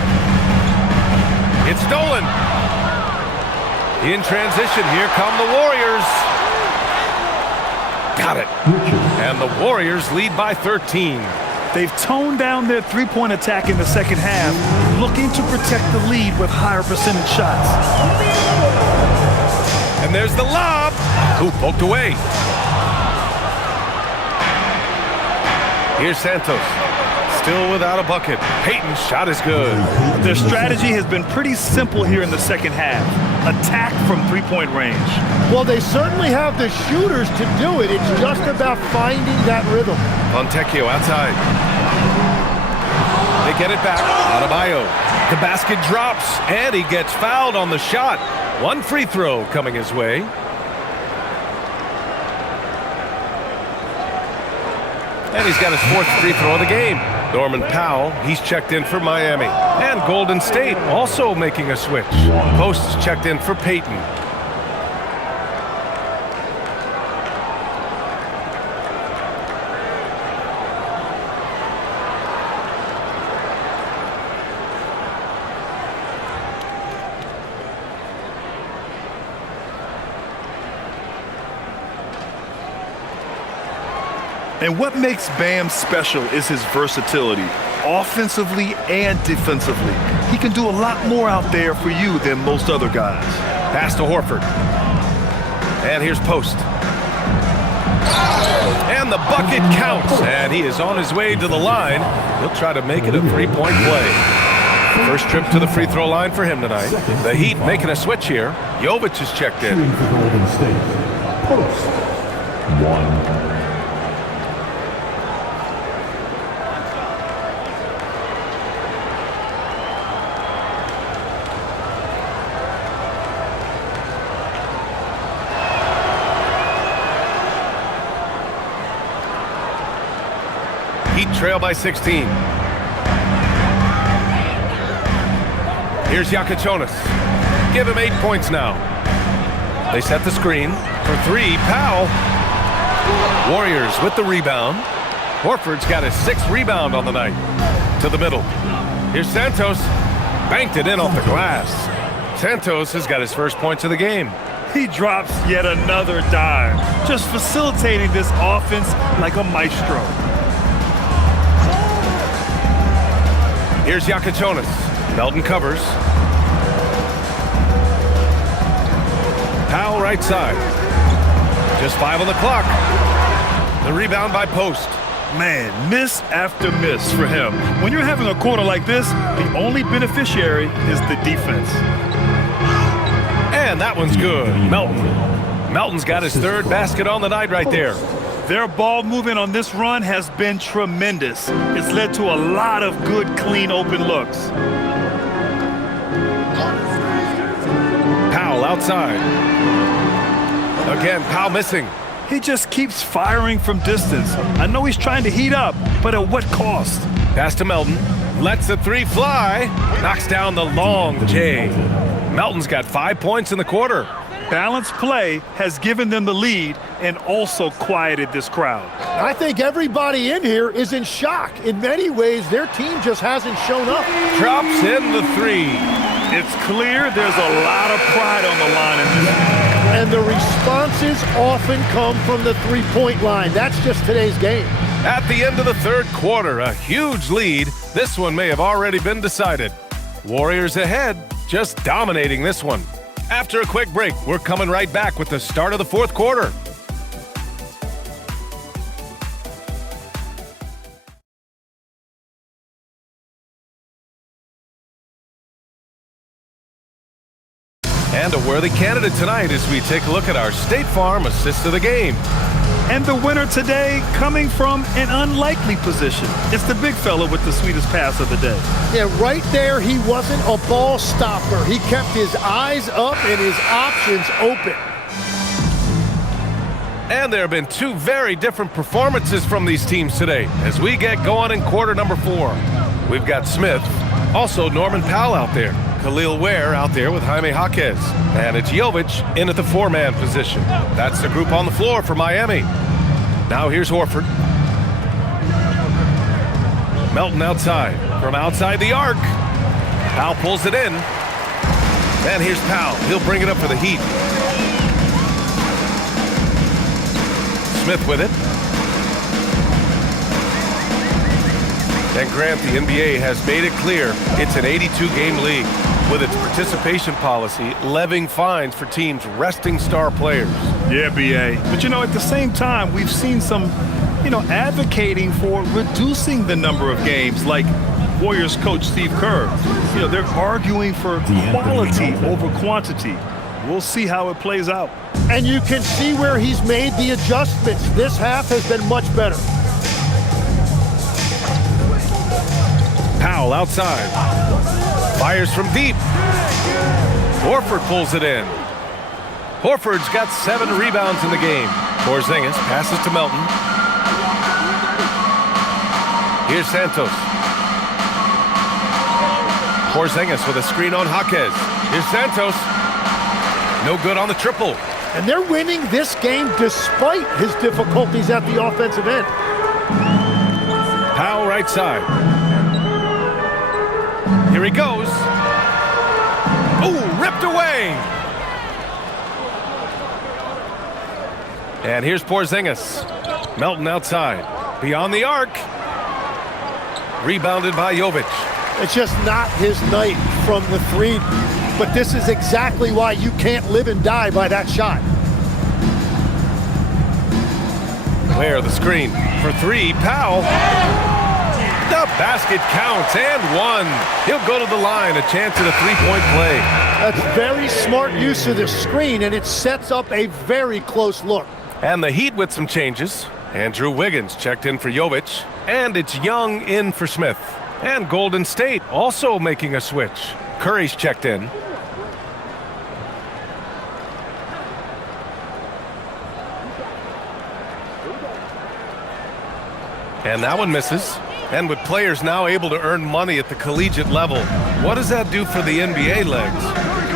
It's stolen. In transition, here come the Warriors. Got it. And the Warriors lead by 13. They've toned down their three-point attack in the second half, looking to protect the lead with higher percentage shots. And there's the lob. Ooh, poked away. Here's Santos. Still without a bucket. Payton's shot is good. Their strategy has been pretty simple here in the second half. Attack from three-point range. Well, they certainly have the shooters to do it. It's just about finding that rhythm. Fontecchio outside. They get it back. Adebayo. The basket drops, and he gets fouled on the shot. 1 free throw coming his way. And he's got his 4th free throw of the game. Norman Powell, he's checked in for Miami. And Golden State also making a switch. Post's checked in for Payton. And what makes Bam special is his versatility, offensively and defensively. he can do a lot more out there for you than most other guys. Pass to Horford. And here's Post. And the bucket counts. And he is on his way to the line. He'll try to make it a three-point play. First trip to the free throw line for him tonight. The Heat making a switch here. Jovic is checked in. Shooting for Golden State. Post. 1. Heat trail by 16. Here's Yakichonis. Give him 8 points now. They set the screen for 3. Powell. Warriors with the rebound. Horford's got his 6th rebound on the night. To the middle. Here's Santos. Banked it in off the glass. Santos has got his first points of the game. He drops yet another dime, just facilitating this offense like a maestro. Here's Yakichonis. Melton covers. Powell right side. Just 5 on the clock. The rebound by Post. Man, miss after miss for him. When you're having a quarter like this, the only beneficiary is the defense. And that one's good. Melton. Melton's got his 3rd basket on the night right there. Their ball movement on this run has been tremendous. It's led to a lot of good, clean, open looks. Powell outside. Again, Powell missing. He just keeps firing from distance. I know he's trying to heat up, but at what cost? Pass to Melton. Lets the 3 fly. Knocks down the long J. Melton's got 5 points in the quarter. Balanced play has given them the lead and also quieted this crowd. I think everybody in here is in shock. In many ways, their team just hasn't shown up. Drops in the 3. It's clear there's a lot of pride on the line in this game. And the responses often come from the three-point line. That's just today's game. At the end of the 3rd quarter, a huge lead. This one may have already been decided. Warriors ahead, just dominating this one. After a quick break, we're coming right back with the start of the 4th quarter. And a worthy candidate tonight as we take a look at our State Farm assist of the game. And the winner today coming from an unlikely position. It's the big fella with the sweetest pass of the day. Yeah, right there, he wasn't a ball stopper. He kept his eyes up and his options open. And there have been 2 very different performances from these teams today as we get going in quarter number 4. We've got Smith, also Norman Powell out there. Khalil Ware out there with Jaime Jaquez. And it's Jovic in at the 4-man position. That's the group on the floor for Miami. Now here's Horford. Melton outside. From outside the arc. Powell pulls it in. And here's Powell. He'll bring it up for the Heat. Smith with it. And Grant, the NBA has made it clear it's an 82-game league with its participation policy levying fines for teams resting star players. Yeah, B.A. But, at the same time, we've seen some, advocating for reducing the number of games, like Warriors coach Steve Kerr. They're arguing for quality over quantity. We'll see how it plays out. And you can see where he's made the adjustments. This half has been much better. Powell outside. Fires from deep. Horford pulls it in. Horford's got 7 rebounds in the game. Porzingis passes to Melton. Here's Santos. Porzingis with a screen on Jaquez. Here's Santos. No good on the triple. And they're winning this game despite his difficulties at the offensive end. Powell right side. Here he goes. Oh, ripped away. And here's Porzingis. Melton outside. Beyond the arc. Rebounded by Jovic. It's just not his night from the three. But this is exactly why you can't live and die by that shot. Where the screen for three, Powell. The basket counts and one. He'll go to the line, a chance at a three-point play. That's very smart use of the screen, and it sets up a very close look. And the Heat with some changes. Andrew Wiggins checked in for Jovic, and it's Young in for Smith. And Golden State also making a switch. Curry's checked in. And that one misses. And with players now able to earn money at the collegiate level, what does that do for the NBA legs?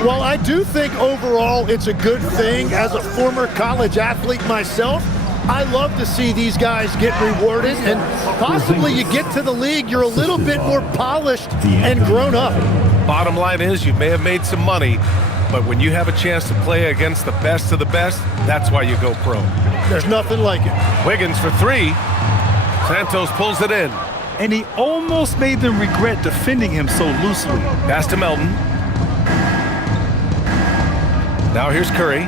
Well, I do think overall it's a good thing. As a former college athlete myself, I love to see these guys get rewarded, and possibly you get to the league, you're a little bit more polished and grown up. Bottom line is you may have made some money, but when you have a chance to play against the best of the best, that's why you go pro. There's nothing like it. Wiggins for three. Santos pulls it in. And he almost made them regret defending him so loosely. Pass to Melton. Now here's Curry.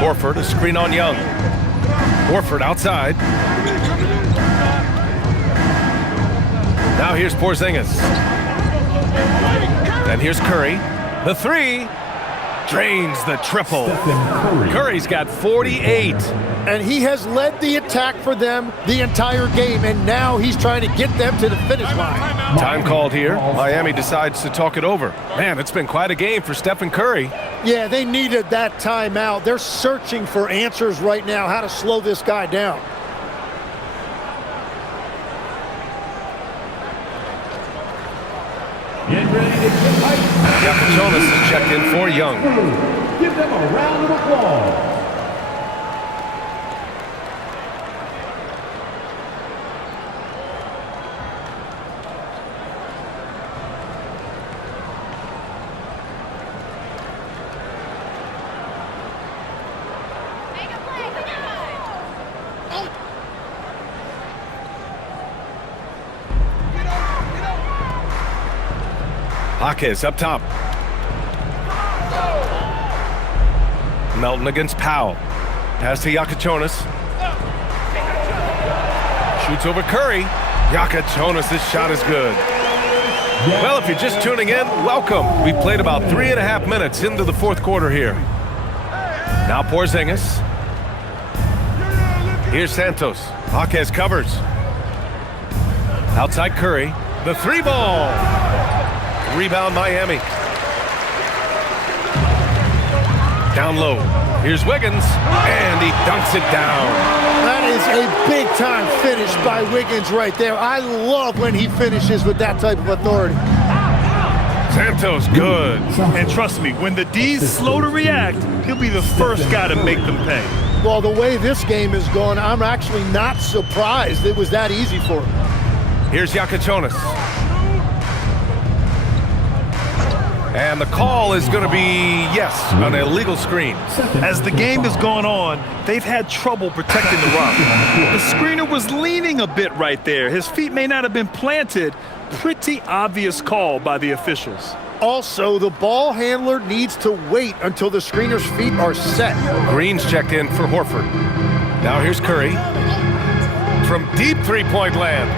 Horford, a screen on Young. Horford outside. Now here's Porzingis. And here's Curry. The three. Drains the triple. Curry's got 48. And he has led the attack for them the entire game, and now he's trying to get them to the finish line. Time called here. Miami decides to talk it over. Man, it's been quite a game for Stephen Curry. Yeah, they needed that timeout. They're searching for answers right now, how to slow this guy down. Jonas is checked in for Young. Give them a round of applause. Jaquez up top. Melton against Powell. Pass to Yakachonis. Shoots over Curry. Yakachonis' shot is good. Well, if you're just tuning in, welcome. We've played about 3.5 minutes into the fourth quarter here. Now Porzingis. Here's Santos. Jaquez covers. Outside Curry. The three ball. Rebound Miami. Down low. Here's Wiggins, and he dunks it down. That is a big-time finish by Wiggins right there. I love when he finishes with that type of authority. Santos, good. And trust me, when the D's slow to react, he'll be the first guy to make them pay. Well, the way this game is going, I'm actually not surprised it was that easy for him. Here's Yakachonis. And the call is going to be, yes, an illegal screen. As the game has gone on, they've had trouble protecting the rock. The screener was leaning a bit right there. His feet may not have been planted. Pretty obvious call by the officials. Also, the ball handler needs to wait until the screener's feet are set. Green's checked in for Horford. Now here's Curry. From deep three-point land.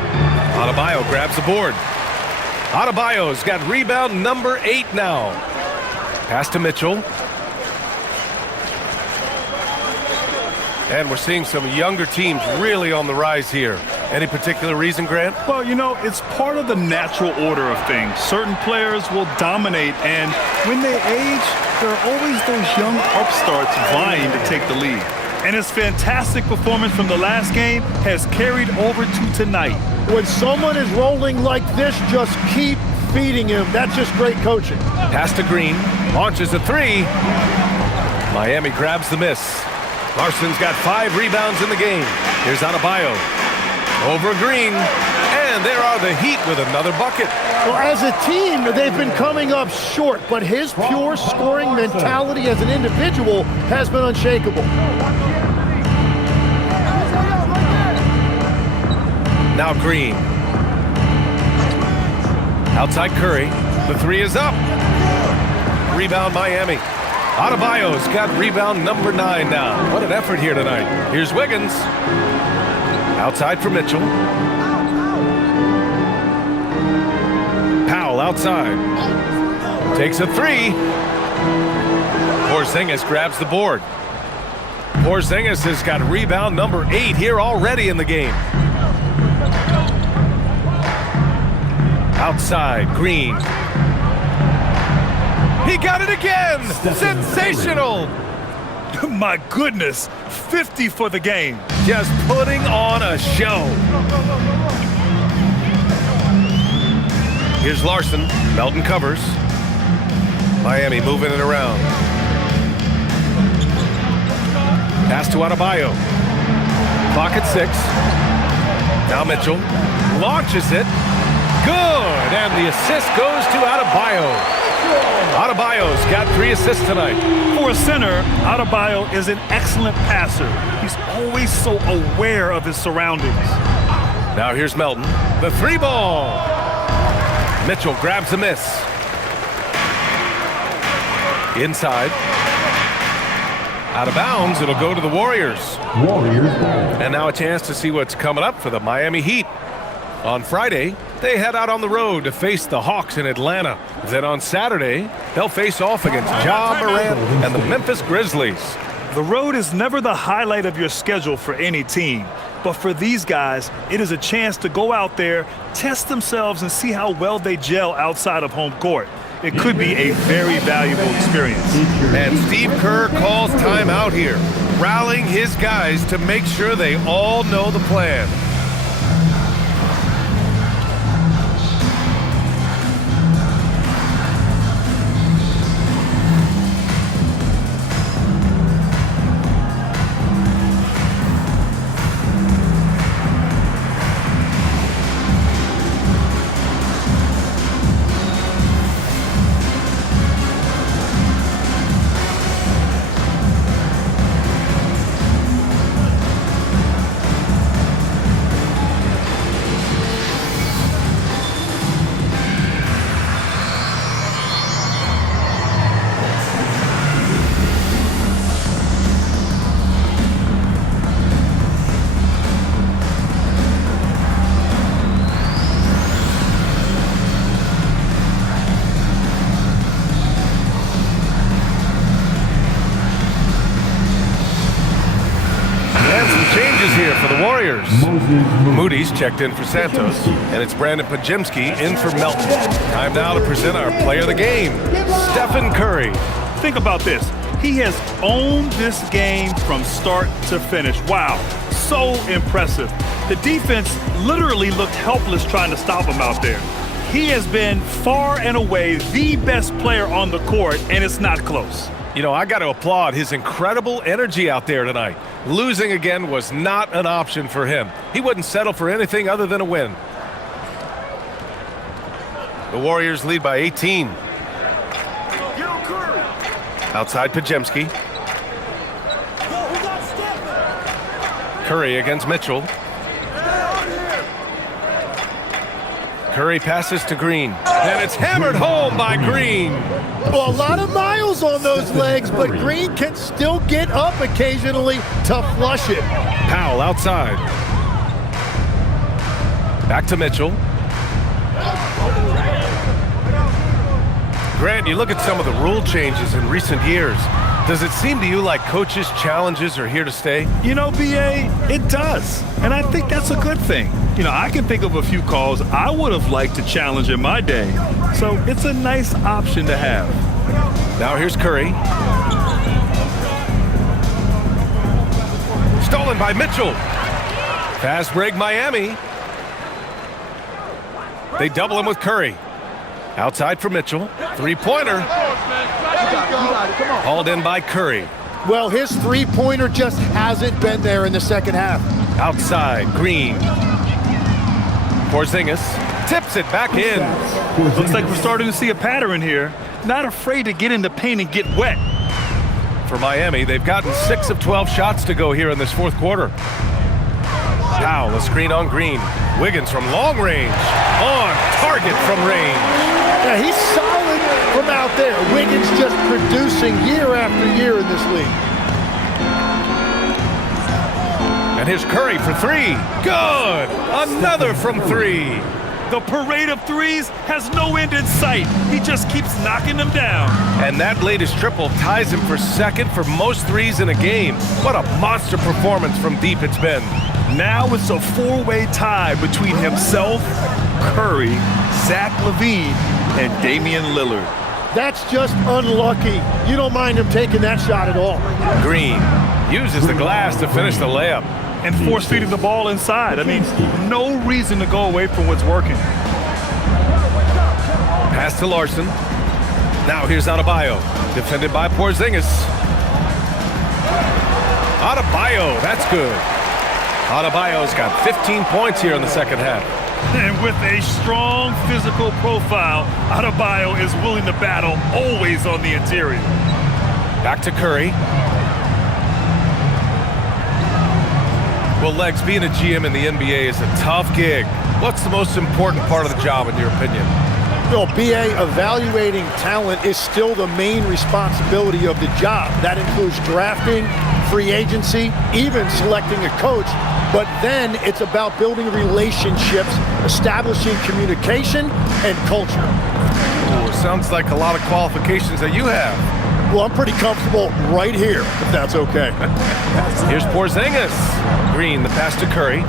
Adebayo grabs the board. Adebayo's got rebound number 8 now. Pass to Mitchell. And we're seeing some younger teams really on the rise here. Any particular reason, Grant? Well, you know, it's part of the natural order of things. Certain players will dominate, and when they age, there are always those young upstarts vying to take the lead. And his fantastic performance from the last game has carried over to tonight. When someone is rolling like this, just keep feeding him. That's just great coaching. Pass to Green. Launches a three. Miami grabs the miss. Larson's got 5 rebounds in the game. Here's Adebayo. Over Green. And there are the Heat with another bucket. Well, as a team, they've been coming up short, but his pure scoring mentality as an individual has been unshakable. Now Green. Outside Curry. The three is up. Rebound Miami. Adebayo's got rebound number 9 now. What an effort here tonight. Here's Wiggins. Outside for Mitchell. Powell outside. Takes a three. Porzingis grabs the board. Porzingis has got rebound number 8 here already in the game. Outside, Green. He got it again! Sensational! My goodness, 50 for the game. Just putting on a show. Here's Larson. Melton covers. Miami moving it around. Pass to Adebayo. Clock at 6. Now Mitchell launches it. Good, and the assist goes to Adebayo. Adebayo's got 3 assists tonight. For a center, Adebayo is an excellent passer. He's always so aware of his surroundings. Now here's Melton. The 3 ball. Mitchell grabs a miss. Inside. Out of bounds, it'll go to the Warriors. And now a chance to see what's coming up for the Miami Heat. On Friday, they head out on the road to face the Hawks in Atlanta. Then on Saturday, they'll face off against Ja Morant and the Memphis Grizzlies. The road is never the highlight of your schedule for any team. But for these guys, it is a chance to go out there, test themselves, and see how well they gel outside of home court. It could be a very valuable experience. And Steve Kerr calls timeout here, rallying his guys to make sure they all know the plan. Here for the Warriors. Moody's checked in for Santos, and it's Brandon Pajemski in for Melton. Time now to present our player of the game, Stephen Curry. Think about this. He has owned this game from start to finish. Wow, so impressive. The defense literally looked helpless trying to stop him out there. He has been far and away the best player on the court, and it's not close. You know, I got to applaud his incredible energy out there tonight. Losing again was not an option for him. He wouldn't settle for anything other than a win. The Warriors lead by 18. Outside Pajemski. Curry against Mitchell. Curry passes to Green, and it's hammered home by Green. Well, a lot of miles on those legs, but Green can still get up occasionally to flush it. Powell outside. Back to Mitchell. Grant, you look at some of the rule changes in recent years. Does it seem to you like coaches' challenges are here to stay? You know, B.A., it does. And I think that's a good thing. You know, I can think of a few calls I would have liked to challenge in my day. So it's a nice option to have. Now here's Curry. Stolen by Mitchell. Fast break Miami. They double him with Curry. Outside for Mitchell. Three-pointer. Hauled in by Curry. Well, his three-pointer just hasn't been there in the second half. Outside, Green. Porzingis tips it back in. Looks like we're starting to see a pattern here. Not afraid to get in the paint and get wet. For Miami, they've gotten 6 of 12 shots to go here in this fourth quarter. Powell, a screen on Green. Wiggins from long range. On target. target from range. Yeah, he's solid from out there. Wiggins just producing year after year in this league. And here's Curry for three. Good! Another from three. The parade of threes has no end in sight. He just keeps knocking them down. And that latest triple ties him for second for most threes in a game. What a monster performance from deep it's been. Now it's a four-way tie between himself, Curry, Zach LaVine, and Damian Lillard. That's just unlucky. You don't mind him taking that shot at all. Green uses the glass to finish the layup. And force-feeding the ball inside. I mean, no reason to go away from what's working. Pass to Larson. Now here's Adebayo, defended by Porzingis. Adebayo, that's good. Adebayo's got 15 points here in the second half. And with a strong physical profile, Adebayo is willing to battle, always on the interior. Back to Curry. Well, Legs, being a GM in the NBA is a tough gig. What's the most important part of the job, in your opinion? Well, BA, evaluating talent is still the main responsibility of the job. That includes drafting, free agency, even selecting a coach. But then it's about building relationships, establishing communication, and culture. Ooh, sounds like a lot of qualifications that you have. Well, I'm pretty comfortable right here, if that's okay. Here's Porzingis. Green, the pass to Curry.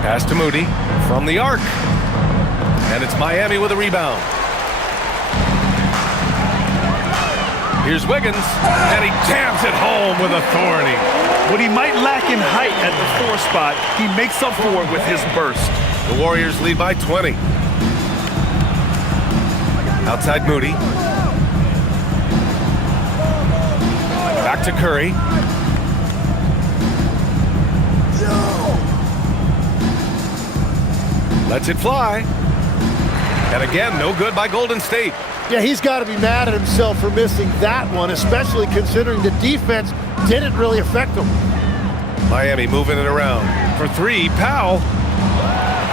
Pass to Moody from the arc. And it's Miami with a rebound. Here's Wiggins, and he jams it home with authority. What he might lack in height at the 4 spot, he makes up for it with his burst. The Warriors lead by 20. Outside Moody. Back to Curry. Lets it fly. And again, no good by Golden State. Yeah, he's got to be mad at himself for missing that one, especially considering the defense didn't really affect him. Miami moving it around. For three, Powell.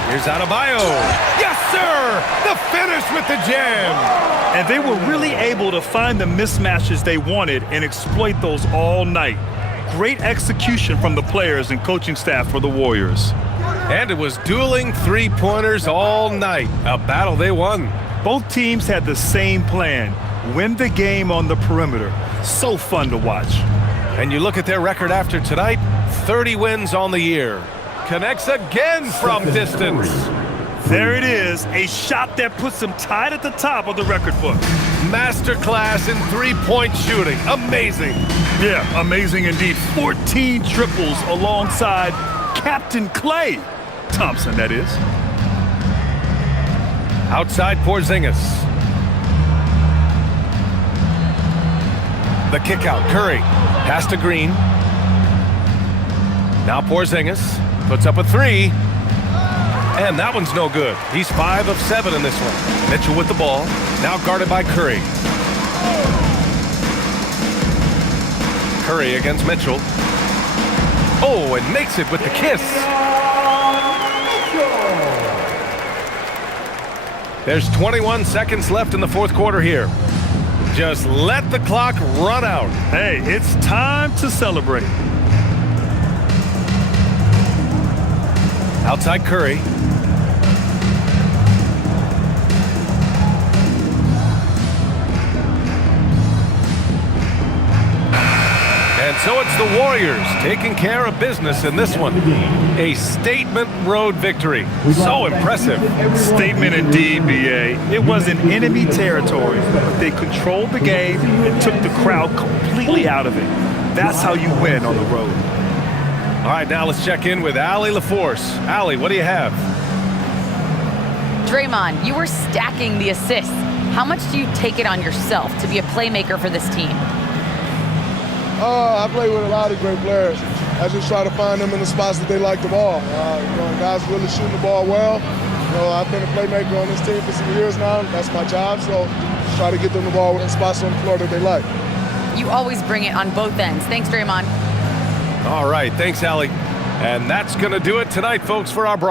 Here's Adebayo. Yes, sir! The finish with the jam. And they were really able to find the mismatches they wanted and exploit those all night. Great execution from the players and coaching staff for the Warriors. And it was dueling three-pointers all night. A battle they won. Both teams had the same plan. Win the game on the perimeter. So fun to watch. And you look at their record after tonight, 30 wins on the year. Connects again from distance. There it is, a shot that puts him tied at the top of the record book. Masterclass in three-point shooting. Amazing. Yeah, amazing indeed. 14 triples alongside Captain Klay Thompson, that is. Outside Porzingis. The kick out, Curry. Pass to Green. Now Porzingis puts up a three. And that one's no good. He's 5 of 7 in this one. Mitchell with the ball. Now guarded by Curry. Curry against Mitchell. Oh, and makes it with the kiss. There's 21 seconds left in the fourth quarter here. Just let the clock run out. Hey, it's time to celebrate. Outside Curry. And so it's the Warriors taking care of business in this one. A statement road victory. So impressive. Statement indeed, BA. It was in enemy territory, but they controlled the game and took the crowd completely out of it. That's how you win on the road. All right, now let's check in with Allie LaForce. Allie, what do you have? Draymond, you were stacking the assists. How much do you take it on yourself to be a playmaker for this team? I play with a lot of great players. I just try to find them in the spots that they like the ball. Guys really shooting the ball well. I've been a playmaker on this team for some years now. That's my job, so just try to get them the ball in spots on the floor that they like. You always bring it on both ends. Thanks, Draymond. All right, thanks, Allie. And that's going to do it tonight, folks, for our broadcast.